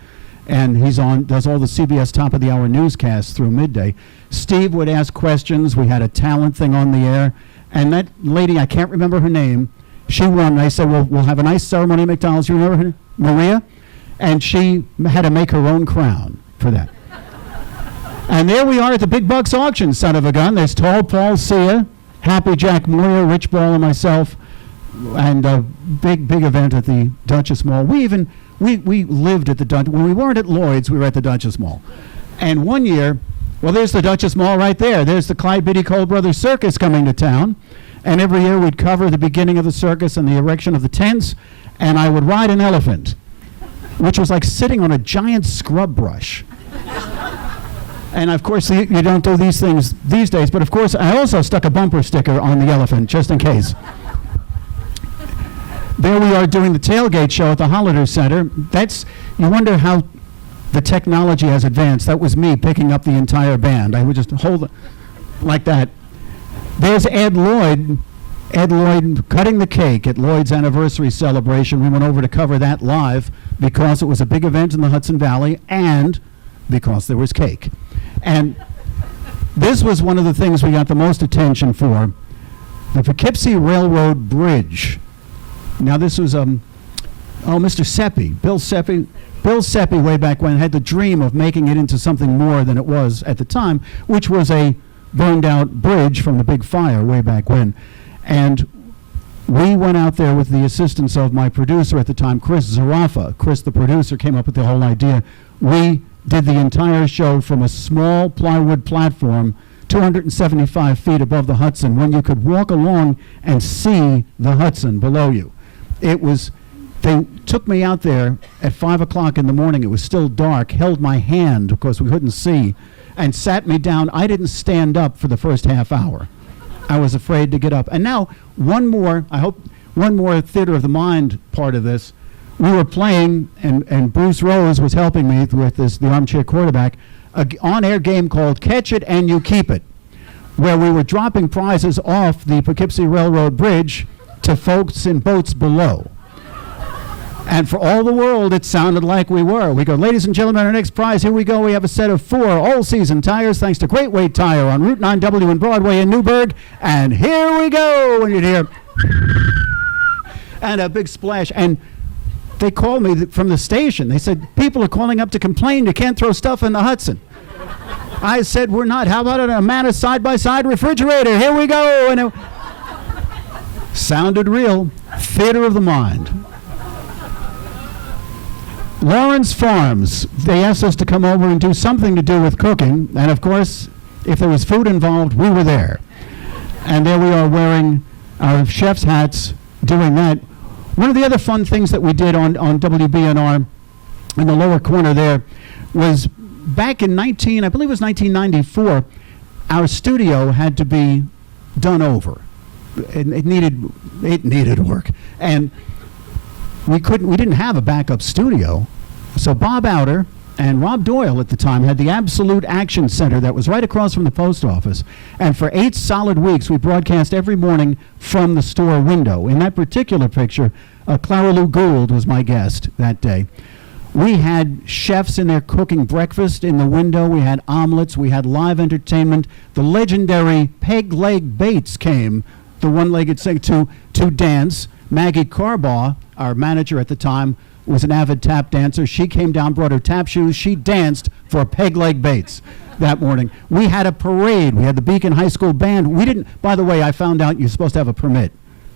And does all the CBS top of the hour newscasts through midday. Steve would ask questions. We had a talent thing on the air. And that lady, I can't remember her name, she won. I said, well, we'll have a nice ceremony at McDonald's. You remember her? Maria? And she had to make her own crown for that. And there we are at the Big Bucks auction, son of a gun. There's Tall Paul Sia, Happy Jack Moyer, Rich Ball, and myself. And a big event at the Duchess Mall. We lived at the Duchess. When we weren't at Lloyd's, we were at the Duchess Mall. And one year, well, there's the Duchess Mall right there. There's the Clyde Beatty Cole Brothers Circus coming to town. And every year we'd cover the beginning of the circus and the erection of the tents, and I would ride an elephant, which was like sitting on a giant scrub brush. And of course, you don't do these things these days, but of course, I also stuck a bumper sticker on the elephant, just in case. There we are doing the tailgate show at the Holiday Center. You wonder how the technology has advanced. That was me picking up the entire band. I would just hold it like that. There's Ed Lloyd Ed Lloyd cutting the cake at Lloyd's anniversary celebration. We went over to cover that live because it was a big event in the Hudson Valley and because there was cake. And this was one of the things we got the most attention for. The Poughkeepsie Railroad Bridge. Now this was, Mr. Seppi, Bill Seppi way back when had the dream of making it into something more than it was at the time, which was a burned out bridge from the big fire way back when. And we went out there with the assistance of my producer at the time, Chris Zarafa. Chris, the producer, came up with the whole idea. We did the entire show from a small plywood platform 275 feet above the Hudson, when you could walk along and see the Hudson below you. They took me out there at 5 o'clock in the morning. It was still dark, held my hand, of course we couldn't see, and sat me down. I didn't stand up for the first half hour. I was afraid to get up. And now, one more theater of the mind part of this. We were playing, and Bruce Rose was helping me with the armchair quarterback, an on-air game called Catch It and You Keep It, where we were dropping prizes off the Poughkeepsie Railroad Bridge to folks in boats below. And for all the world, it sounded like we were. We go, ladies and gentlemen, our next prize, here we go. We have a set of 4 all-season tires, thanks to Great Weight Tire on Route 9W and Broadway in Newburgh. And here we go. And you'd hear, and a big splash. And they called me from the station. They said, people are calling up to complain you can't throw stuff in the Hudson. I said, we're not. How about a man a side-by-side refrigerator? Here we go. And it sounded real. Theater of the mind. Lawrence Farms, they asked us to come over and do something to do with cooking, and of course, if there was food involved, we were there. And there we are wearing our chef's hats, doing that. One of the other fun things that we did on WBNR in the lower corner there was back in I believe it was 1994, our studio had to be done over. It needed work. And we didn't have a backup studio, so Bob Outer and Rob Doyle at the time had the Absolute Action Center that was right across from the post office, and for 8 solid weeks we broadcast every morning from the store window. In that particular picture, Clara Lou Gould was my guest that day. We had chefs in there cooking breakfast in the window, we had omelets, we had live entertainment. The legendary Peg Leg Bates came, the one-legged singer, to dance. Maggie Carbaugh, our manager at the time, was an avid tap dancer. She came down, brought her tap shoes. She danced for Peg Leg Bates that morning. We had a parade. We had the Beacon High School Band. We didn't, by the way, I found out you're supposed to have a permit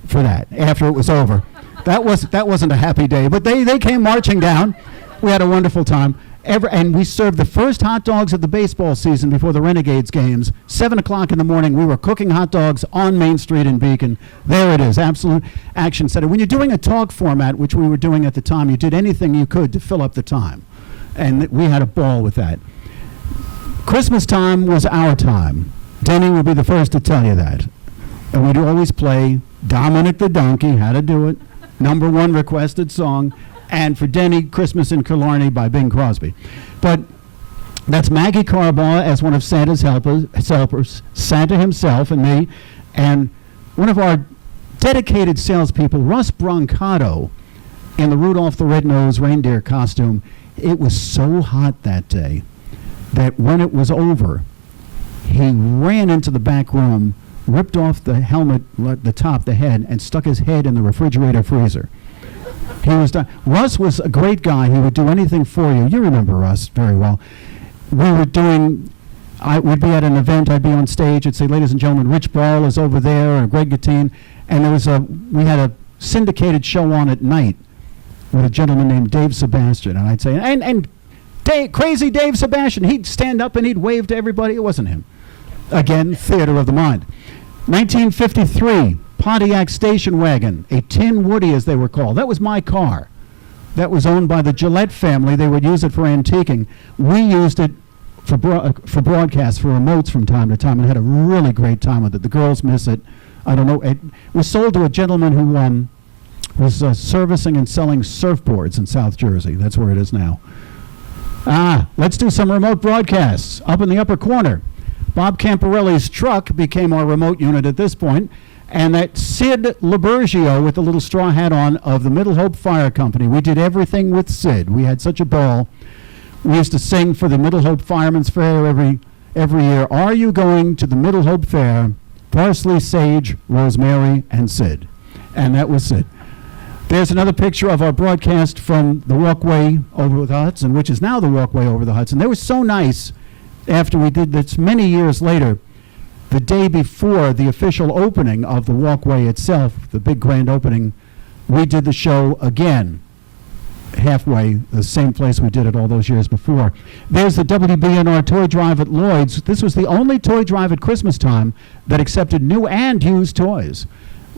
for that after it was over. That wasn't a happy day, but they came marching down. We had a wonderful time. And we served the first hot dogs of the baseball season before the Renegades games. 7 o'clock in the morning, we were cooking hot dogs on Main Street in Beacon. There it is, Absolute Action Center. When you're doing a talk format, which we were doing at the time, you did anything you could to fill up the time. And we had a ball with that. Christmas time was our time. Denny will be the first to tell you that. And we'd always play Dominic the Donkey, How to Do It, #1 requested song. And for Denny, Christmas in Killarney by Bing Crosby. But that's Maggie Carbaugh as one of Santa's helpers, Santa himself and me, and one of our dedicated salespeople, Russ Brancato, in the Rudolph the Red-Nosed Reindeer costume. It was so hot that day that when it was over, he ran into the back room, ripped off the helmet, the top, the head, and stuck his head in the refrigerator freezer. He was done. Russ was a great guy. He would do anything for you. You remember Russ very well. We'd be at an event. I'd be on stage. I'd say, ladies and gentlemen, Rich Ball is over there, or Greg Gatine. And we had a syndicated show on at night with a gentleman named Dave Sebastian. And I'd say, and crazy Dave Sebastian. He'd stand up and he'd wave to everybody. It wasn't him. Again, theater of the mind. 1953. Pontiac station wagon, a tin Woody as they were called. That was my car. That was owned by the Gillette family. They would use it for antiquing. We used it for broadcasts, for remotes from time to time, and had a really great time with it. The girls miss it. I don't know. It was sold to a gentleman who was servicing and selling surfboards in South Jersey. That's where it is now. Let's do some remote broadcasts. Up in the upper corner, Bob Camparelli's truck became our remote unit at this point. And that Sid Labergio with the little straw hat on of the Middle Hope Fire Company. We did everything with Sid. We had such a ball. We used to sing for the Middle Hope Firemen's Fair every year. Are you going to the Middle Hope Fair? Parsley, sage, rosemary, and Sid. And that was Sid. There's another picture of our broadcast from the walkway over the Hudson, which is now the walkway over the Hudson. They were so nice after we did this many years later. The day before the official opening of the walkway itself, the big grand opening, we did the show again, halfway, the same place we did it all those years before. There's the WBNR toy drive at Lloyd's. This was the only toy drive at Christmas time that accepted new and used toys,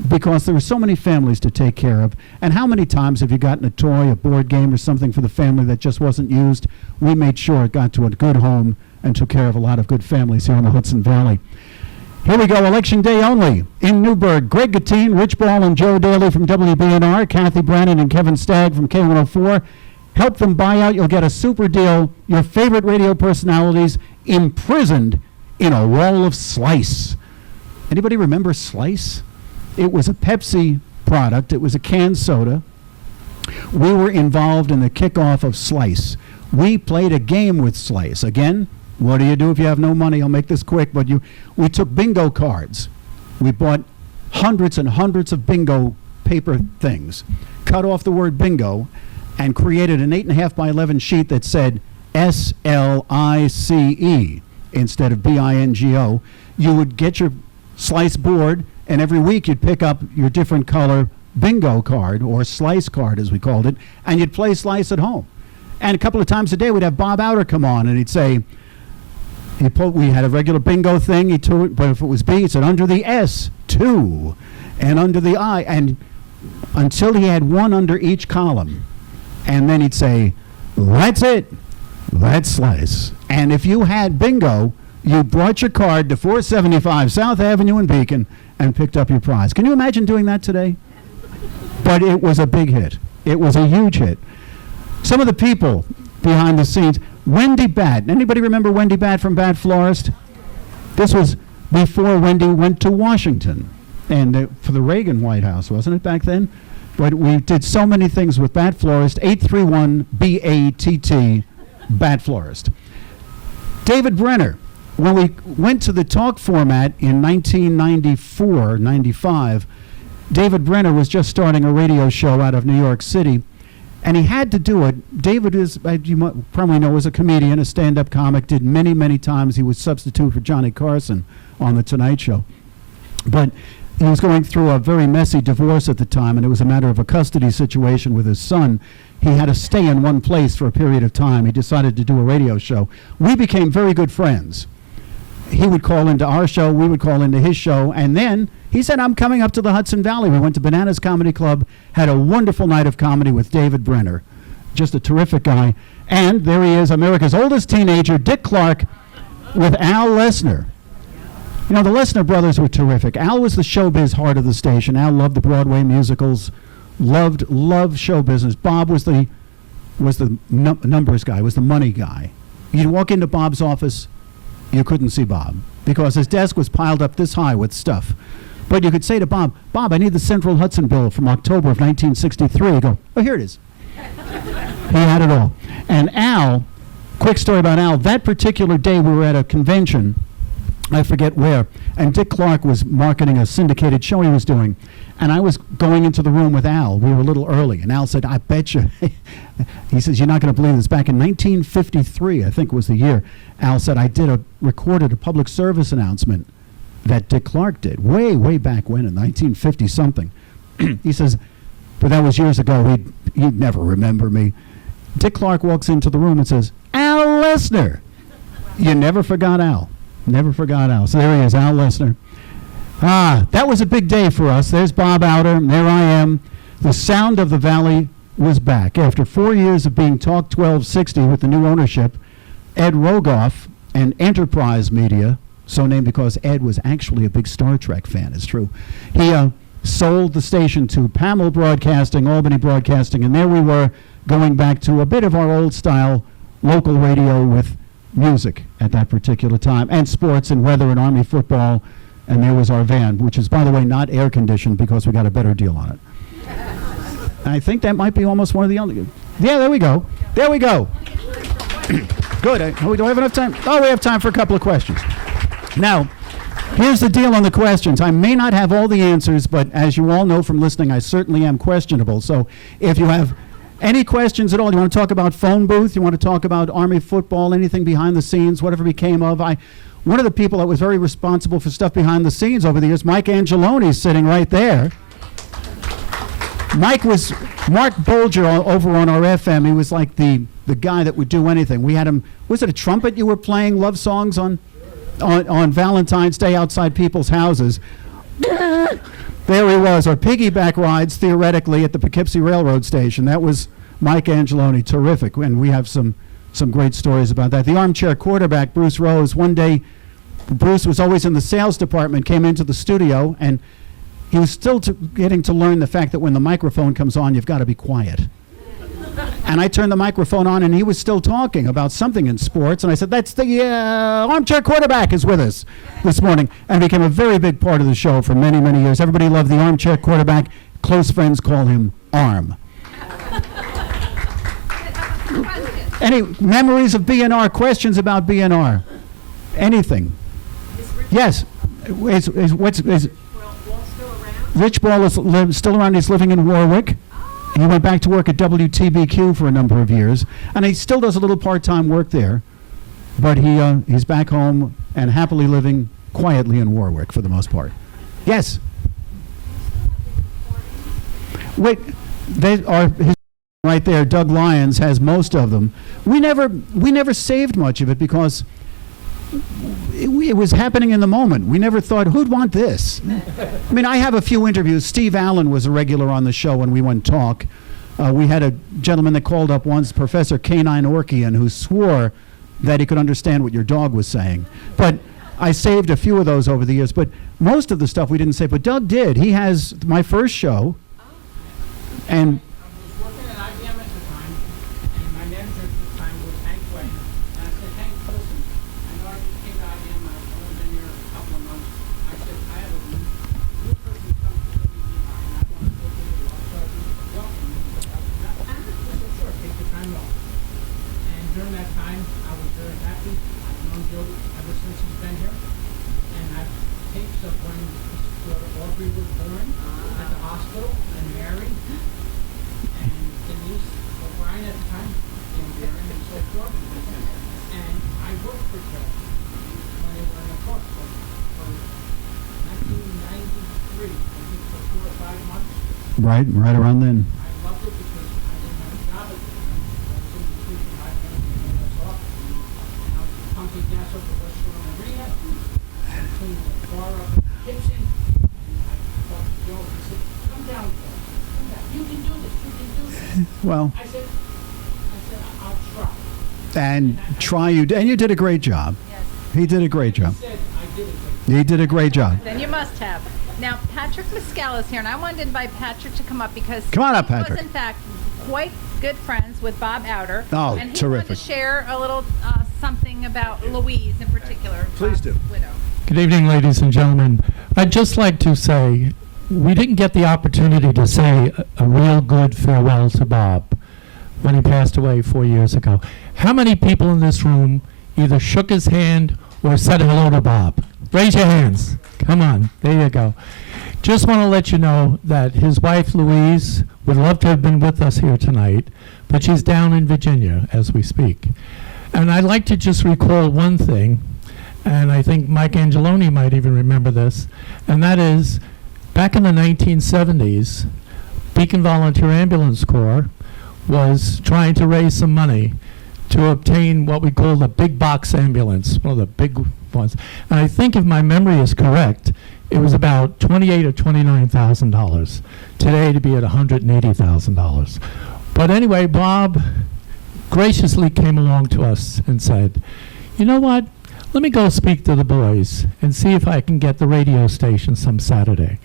because there were so many families to take care of. And how many times have you gotten a toy, a board game, or something for the family that just wasn't used? We made sure it got to a good home and took care of a lot of good families here in the Hudson Valley. Here we go, Election Day only. In Newburgh, Greg Gatine, Rich Ball, and Joe Daly from WBNR, Kathy Brannon and Kevin Stagg from K104. Help them buy out. You'll get a super deal. Your favorite radio personalities imprisoned in a wall of Slice. Anybody remember Slice? It was a Pepsi product. It was a canned soda. We were involved in the kickoff of Slice. We played a game with Slice. Again, what do you do if you have no money? I'll make this quick, but we took bingo cards. We bought hundreds and hundreds of bingo paper things, cut off the word bingo, and created an 8.5 by 11 sheet that said SLICE instead of BINGO. You would get your Slice board, and every week you'd pick up your different color bingo card, or Slice card as we called it, and you'd play Slice at home. And a couple of times a day we'd have Bob Outer come on, and he'd say, we had a regular bingo thing, but if it was B, he said under the S, 2, and under the I, and until he had one under each column. And then he'd say, that's it, that's Slice. And if you had bingo, you brought your card to 475 South Avenue in Beacon and picked up your prize. Can you imagine doing that today? But it was a big hit. It was a huge hit. Some of the people behind the scenes, Wendy Batt. Anybody remember Wendy Batt from Bat Florist? This was before Wendy went to Washington, and for the Reagan White House, wasn't it, back then? But we did so many things with Bat Florist, 831-BATT, Bat Florist. David Brenner. When we went to the talk format in 1994, 95, David Brenner was just starting a radio show out of New York City, and he had to do it. David is, you might probably know, was a comedian, a stand-up comic, did many, many times. He was substitute for Johnny Carson on The Tonight Show. But he was going through a very messy divorce at the time, and it was a matter of a custody situation with his son. He had to stay in one place for a period of time. He decided to do a radio show. We became very good friends. He would call into our show, we would call into his show, and then he said, I'm coming up to the Hudson Valley. We went to Bananas Comedy Club, had a wonderful night of comedy with David Brenner. Just a terrific guy. And there he is, America's oldest teenager, Dick Clark, with Al Lesner. You know, the Lesner brothers were terrific. Al was the showbiz heart of the station. Al loved the Broadway musicals, loved show business. Bob was the numbers guy, was the money guy. You'd walk into Bob's office, you couldn't see Bob because his desk was piled up this high with stuff. But you could say to Bob, I need the Central Hudson bill from October of 1963. He'd go, oh, here it is. He had it all. And Al, quick story about Al, that particular day we were at a convention, I forget where, and Dick Clark was marketing a syndicated show he was doing. And I was going into the room with Al. We were a little early. And Al said, I bet you. He says, you're not going to believe this. Back in 1953, I think was the year, Al said, I recorded a public service announcement that Dick Clark did way back when in 1950-something. He says, but that was years ago. He'd never remember me. Dick Clark walks into the room and says, Al Lesner. You never forgot Al. Never forgot Al. So there he is, Al Lesner. That was a big day for us. There's Bob Outer, and there I am. The sound of the Valley was back. After 4 years of being Talk 1260 with the new ownership, Ed Rogoff and Enterprise Media, so named because Ed was actually a big Star Trek fan, it's true. He sold the station to Pamela Broadcasting, Albany Broadcasting, and there we were going back to a bit of our old style local radio with music at that particular time, and sports and weather and Army football. and there was our van, which is, by the way, not air conditioned because we got a better deal on it. And I think that might be almost one of the only. Yeah, there we go. There we go. Good. Do I have enough time? Oh, we have time for a couple of questions. Now, here's the deal on the questions. I may not have all the answers, but as you all know from listening, I certainly am questionable. So if you have any questions at all, you want to talk about phone booth, you want to talk about Army football, anything behind the scenes, whatever became of. One of the people that was very responsible for stuff behind the scenes over the years, Mike Angeloni, is sitting right there. Mark Bolger over on our FM. He was like the guy that would do anything. We had him. Was it a trumpet you were playing love songs on Valentine's Day outside people's houses? There he was. Or piggyback rides, theoretically, at the Poughkeepsie Railroad Station. That was Mike Angeloni. Terrific. And we have some great stories about that. The armchair quarterback, Bruce Rose. One day, Bruce was always in the sales department, came into the studio, and he was still getting to learn the fact that when the microphone comes on, you've got to be quiet. And I turned the microphone on, and he was still talking about something in sports. And I said, that's the armchair quarterback is with us this morning. And became a very big part of the show for many, many years. Everybody loved the armchair quarterback. Close friends call him Arm. Any memories of BNR? Questions about BNR? Anything? Yes. Rich Ball is still around. He's living in Warwick. He went back to work at WTBQ for a number of years, and he still does a little part-time work there. But he's back home and happily living quietly in Warwick for the most part. Yes. Wait, they are right there. Doug Lyons has most of them. We never saved much of it because it was happening in the moment. We never thought, who'd want this? I mean, I have a few interviews. Steve Allen was a regular on the show when we went talk. We had a gentleman that called up once, Professor Canine Orkian, who swore that he could understand what your dog was saying. But I saved a few of those over the years. But most of the stuff we didn't say. But Doug did. He has my first show. And I was working at IBM at the time, and my manager at the time was Hank Wayne. And I said, Hank, listen, I know I came to IBM, I've only been here a couple of months. I said, I have a new person coming to me, and I want to go to the law. So I said, welcome. I said, sure, take your time off. And during that time, I was very happy. I've known Joe ever since he's been here. And I've tapes of when his daughter Aubrey was born at the hospital, and Mary. And Denise O'Brien at the time, and Darren and so forth. And I worked for Joe when they were in the course from 1993, I think for 4 or 5 months. right around then. I loved it because I didn't have a job at the time. I was in the street from my family and I off. And I was pumping gas up the West Shore Marina, and cleaning the bar up in Gibson. And I talked to Joe and he said, come down, Joe. Come down. You can do this. You can do this. Well, I said, I'll try. and you did a great job. Yes. He did a great job. He said I did it. He did a great job. Then you must have. Now, Patrick Mescal is here, and I wanted to invite Patrick to come up because Come on up, he Patrick. was, in fact, quite good friends with Bob Outer. Oh, and he terrific. wanted to share a little something about Louise in particular. Please Bob's do. Widow. Good evening, ladies and gentlemen. I'd just like to say we didn't get the opportunity to say a real good farewell to Bob when he passed away 4 years ago. How many people in this room either shook his hand or said hello to Bob? Raise your hands. Come on. There you go. Just want to let you know that his wife, Louise, would love to have been with us here tonight, but she's down in Virginia as we speak. And I'd like to just recall one thing, and I think Mike Angeloni might even remember this, and that is back in the 1970s, Beacon Volunteer Ambulance Corps was trying to raise some money to obtain what we call the big box ambulance, one of the big ones. And I think if my memory is correct, it was about $28,000 or $29,000. Today to be at $180,000. But anyway, Bob graciously came along to us and said, you know what? Let me go speak to the boys and see if I can get the radio station some Saturday.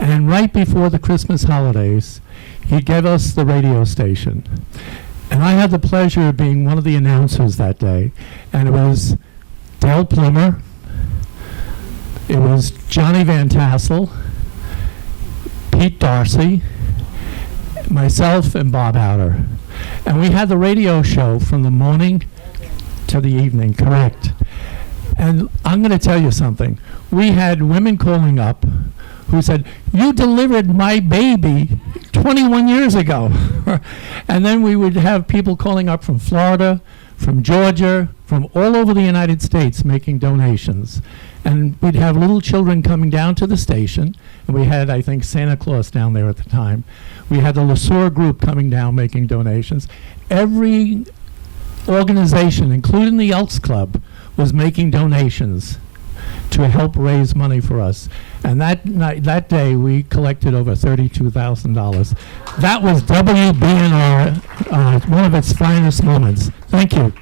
And right before the Christmas holidays, he gave us the radio station. And I had the pleasure of being one of the announcers that day. And it was Del Plummer, It was Johnny Van Tassel, Pete Darcy, myself, and Bob Outer. And we had the radio show from the morning to the evening, correct. And I'm going to tell you something. We had women calling up who said, "You delivered my baby 21 years ago." And then we would have people calling up from Florida, from Georgia, from all over the United States making donations. And we'd have little children coming down to the station. And we had, I think, Santa Claus down there at the time. We had the LeSueur group coming down making donations. Every organization, including the Elks Club, was making donations to help raise money for us. And that day, we collected over $32,000. That was WBNR, one of its finest moments. Thank you.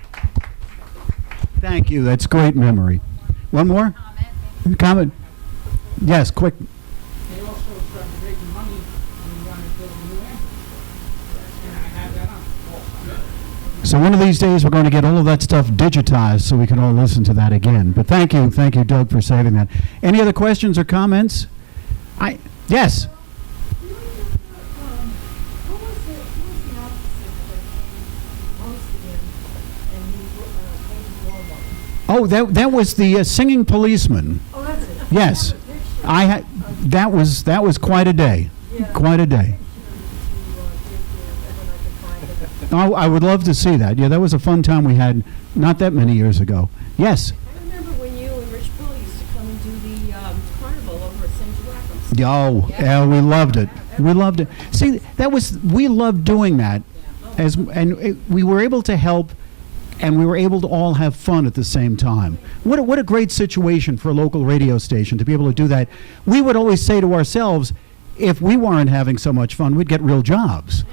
Thank you. That's great memory. One more? Comment? Yes, quick. They also started raising money when we wanted to build a new ambulance. And I have that on. So one of these days, we're going to get all of that stuff digitized so we can all listen to that again. But thank you, Doug, for saving that. Any other questions or comments? Yes. Oh, that was the singing policeman. Oh, that's it. Yes, that was quite a day. Quite a day. Oh, I would love to see that. Yeah, that was a fun time we had not that many years ago. Yes. I remember when you and Rich Bull used to come and do the carnival over at St. Joaquin's. Oh, yeah, we loved it. We loved it. See, we loved doing that, we were able to help, and we were able to all have fun at the same time. What a great situation for a local radio station to be able to do that. We would always say to ourselves, if we weren't having so much fun, we'd get real jobs.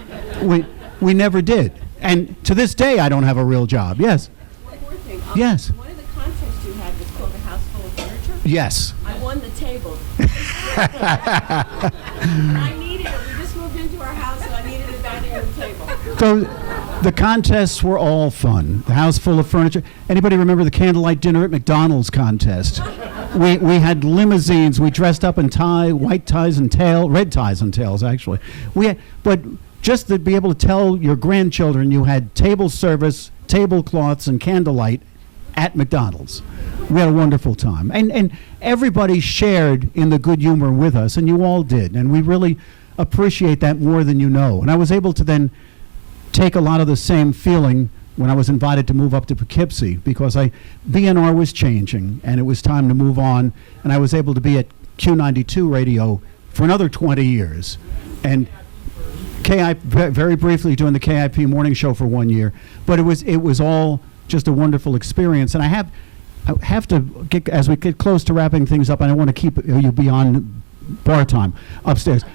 We never did. And to this day, I don't have a real job. Yes. One more thing. Yes. One of the contests you had was called A House Full of Furniture. Yes. I won the table. And I needed it. We just moved into our house and I needed a dining room table. So the contests were all fun. The house full of furniture. Anybody remember the candlelight dinner at McDonald's contest? We had limousines. We dressed up in white ties and red ties and tails, actually. But just to be able to tell your grandchildren you had table service, tablecloths, and candlelight at McDonald's. We had a wonderful time. And everybody shared in the good humor with us, and you all did. And we really appreciate that more than you know. And I was able to then take a lot of the same feeling when I was invited to move up to Poughkeepsie, because BNR was changing, and it was time to move on. And I was able to be at Q92 Radio for another 20 years. And very briefly doing the KIP morning show for 1 year, but it was all just a wonderful experience. And I have to get, as we get close to wrapping things up, and I want to keep you beyond bar time upstairs,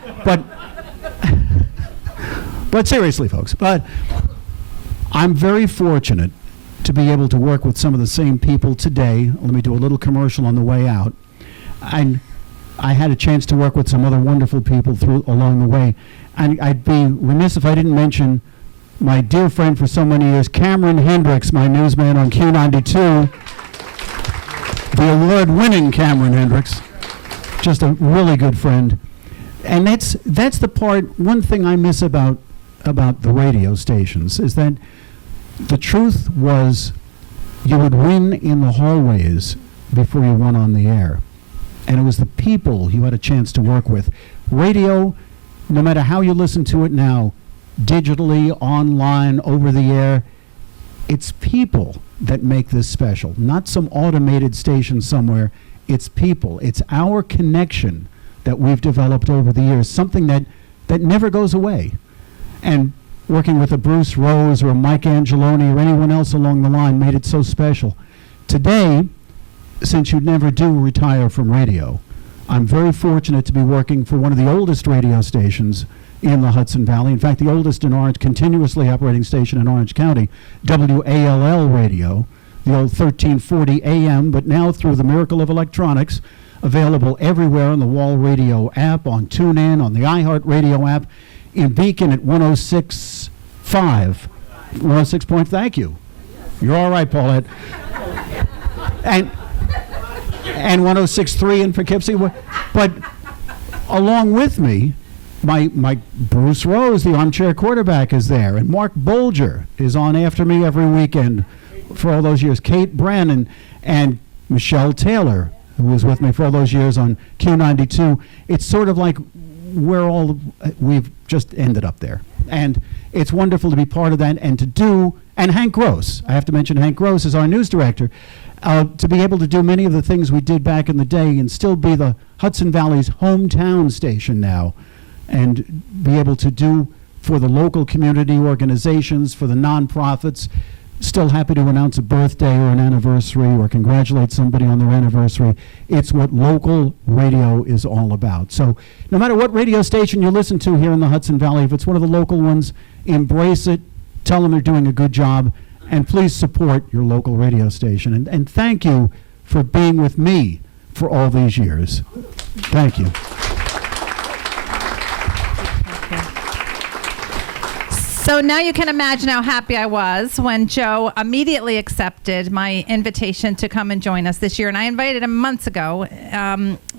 but seriously, folks, but I'm very fortunate to be able to work with some of the same people today. Let me do a little commercial on the way out. And I had a chance to work with some other wonderful people along the way. And I'd be remiss if I didn't mention my dear friend for so many years, Cameron Hendricks, my newsman on Q92. The award-winning Cameron Hendricks. Just a really good friend. And that's the part, one thing I miss about the radio stations, is that the truth was you would win in the hallways before you went on the air. And it was the people you had a chance to work with. Radio, no matter how you listen to it now, digitally, online, over the air, it's people that make this special. Not some automated station somewhere. It's people. It's our connection that we've developed over the years, something that never goes away. And working with a Bruce Rose or a Mike Angeloni or anyone else along the line made it so special. Today, since you never do retire from radio, I'm very fortunate to be working for one of the oldest radio stations in the Hudson Valley. In fact, the oldest in Orange, continuously operating station in Orange County, WALL Radio, the old 1340 AM, but now through the miracle of electronics, available everywhere on the Wall Radio app, on TuneIn, on the iHeartRadio app, in Beacon at 106.5. 106 point, thank you. You're all right, Paulette. and 106.3 in Poughkeepsie. But along with me, my Bruce Rose, the armchair quarterback, is there, and Mark Bolger is on after me every weekend for all those years. Kate Brannon and Michelle Taylor, who was with me for all those years on Q92. It's sort of like we've just ended up there. And it's wonderful to be part of that and to do, and Hank Gross, I have to mention Hank Gross is our news director, to be able to do many of the things we did back in the day and still be the Hudson Valley's hometown station now, and be able to do for the local community organizations, for the nonprofits. Still happy to announce a birthday or an anniversary or congratulate somebody on their anniversary. It's what local radio is all about. So no matter what radio station you listen to here in the Hudson Valley, if it's one of the local ones, embrace it, tell them they're doing a good job, and please support your local radio station. And thank you for being with me for all these years. Thank you. So now you can imagine how happy I was when Joe immediately accepted my invitation to come and join us this year. And I invited him months ago,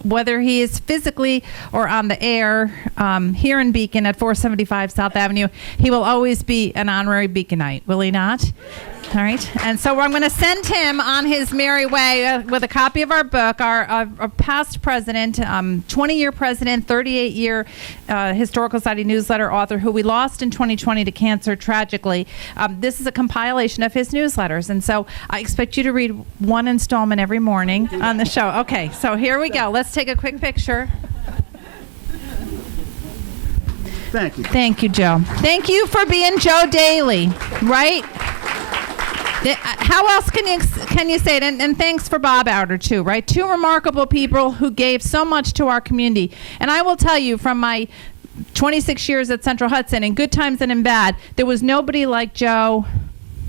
whether he is physically or on the air here in Beacon at 475 South Avenue, he will always be an honorary Beaconite, will he not? All right. And so I'm going to send him on his merry way with a copy of our book, our past president, 20-year president, 38-year Historical Society newsletter author who we lost in 2020 to cancer, tragically. This is a compilation of his newsletters. And so I expect you to read one installment every morning on the show. Okay. So here we go. Let's take a quick picture. Thank you. Thank you, Joe. Thank you for being Joe Daly, right? How else can you say it? And thanks for Bob Outer, too, right? Two remarkable people who gave so much to our community. And I will tell you, from my 26 years at Central Hudson, in good times and in bad, there was nobody like Joe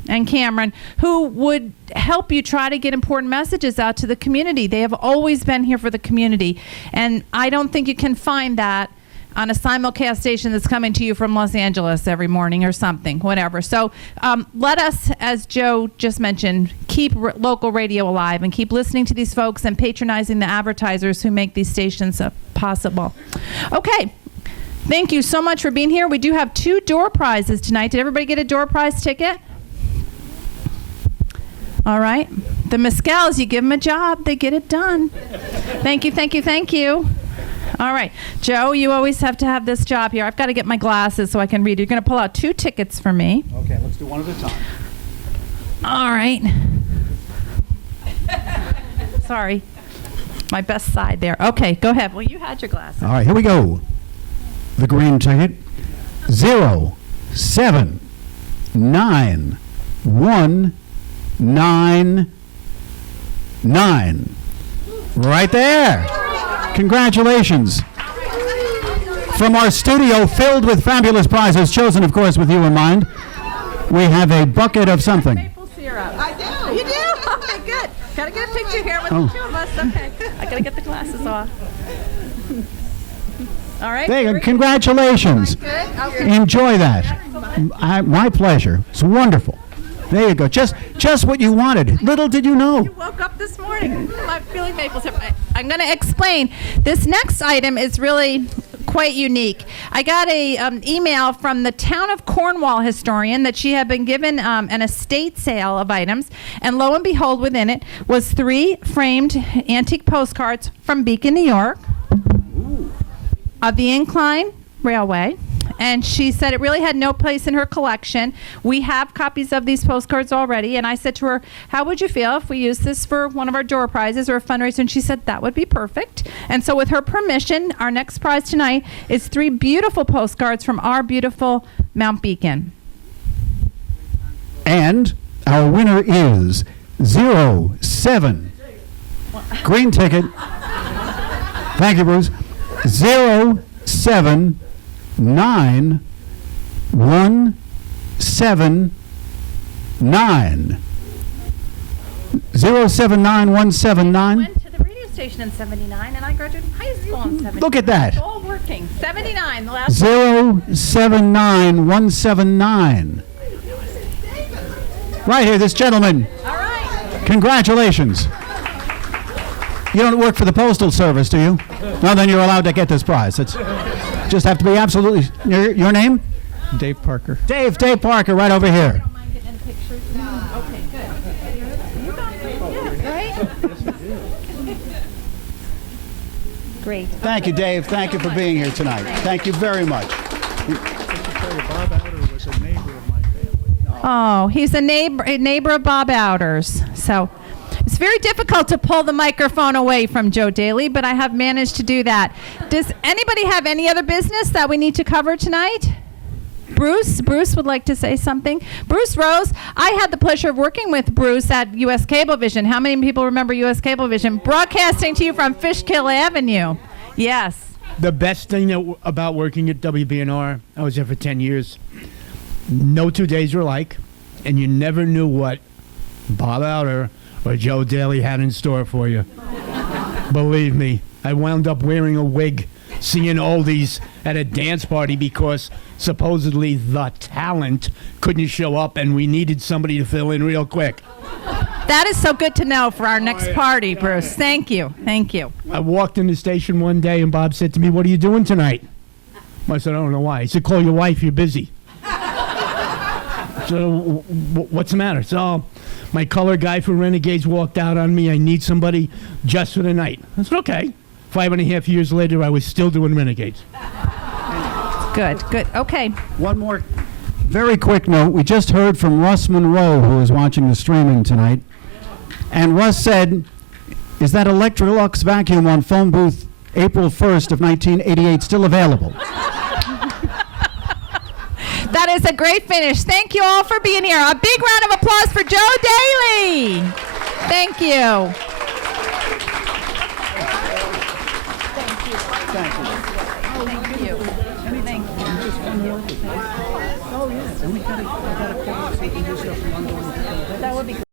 and Cameron who would help you try to get important messages out to the community. They have always been here for the community. And I don't think you can find that on a simulcast station that's coming to you from Los Angeles every morning or something, whatever. So let us, as Joe just mentioned, keep local radio alive and keep listening to these folks and patronizing the advertisers who make these stations possible. Okay. Thank you so much for being here. We do have 2 door prizes tonight. Did everybody get a door prize ticket? All right. The Mescals, you give them a job, they get it done. Thank you, thank you, thank you. All right. Joe, you always have to have this job here. I've got to get my glasses so I can read. You're going to pull out 2 tickets for me. Okay, let's do one at a time. All right. Sorry. My best side there. Okay, go ahead. Well, you had your glasses. All right, here we go. The green ticket, 0791999. Right there. Congratulations. From our studio filled with fabulous prizes, chosen, of course, with you in mind, we have a bucket of something. Maple syrup. I do. You do? Okay, good. Got to get a picture here with the 2 of us. Okay. I got to get the glasses off. All right. There you go. Congratulations. Good. Okay. Enjoy that. My pleasure. It's wonderful. There you go. Just what you wanted. Little did you know. You woke up this morning. I'm feeling maple syrup. I'm going to explain. This next item is really quite unique. I got a email from the town of Cornwall historian that she had been given an estate sale of items, and lo and behold, within it was 3 framed antique postcards from Beacon, New York, of the Incline Railway. And she said it really had no place in her collection. We have copies of these postcards already. And I said to her, how would you feel if we used this for one of our door prizes or a fundraiser? And she said that would be perfect. And so with her permission, our next prize tonight is 3 beautiful postcards from our beautiful Mount Beacon. And our winner is 07. Green ticket. Thank you, Bruce. 0791799. 079179. Went to the radio station in 79, and I graduated from high school in 79. Look at that. It's all working. 79, the last 079179. Right here, this gentleman. All right. Congratulations. You don't work for the Postal Service, do you? No, then you're allowed to get this prize. It's just have to be absolutely. Your name? Dave Parker. Dave Parker, right over here. Great. Thank you, Dave. Thank you for being here tonight. Thank you very much. Bob Outer was a neighbor of my family. Oh, he's a neighbor of Bob Outer's. So it's very difficult to pull the microphone away from Joe Daly, but I have managed to do that. Does anybody have any other business that we need to cover tonight? Bruce would like to say something. Bruce Rose, I had the pleasure of working with Bruce at U.S. Cablevision. How many people remember U.S. Cablevision? Broadcasting to you from Fishkill Avenue. Yes. The best thing about working at WBNR, I was there for 10 years. No 2 days were alike, and you never knew what Bob Outer or Joe Daly had in store for you. Believe me, I wound up wearing a wig, singing oldies at a dance party because supposedly the talent couldn't show up and we needed somebody to fill in real quick. That is so good to know for our next party, Bruce. Thank you. Thank you. I walked in the station one day and Bob said to me, "What are you doing tonight?" I said, "I don't know why." He said, "Call your wife, you're busy." So what's the matter? So my color guy for Renegades walked out on me. "I need somebody just for the night." I said, "Okay." 5.5 years later, I was still doing Renegades. Good. Okay. One more very quick note. We just heard from Russ Monroe, who is watching the streaming tonight. And Russ said, is that Electrolux vacuum on phone booth April 1st of 1988 still available? That is a great finish. Thank you all for being here. A big round of applause for Joe Daly. Thank you. That would be great.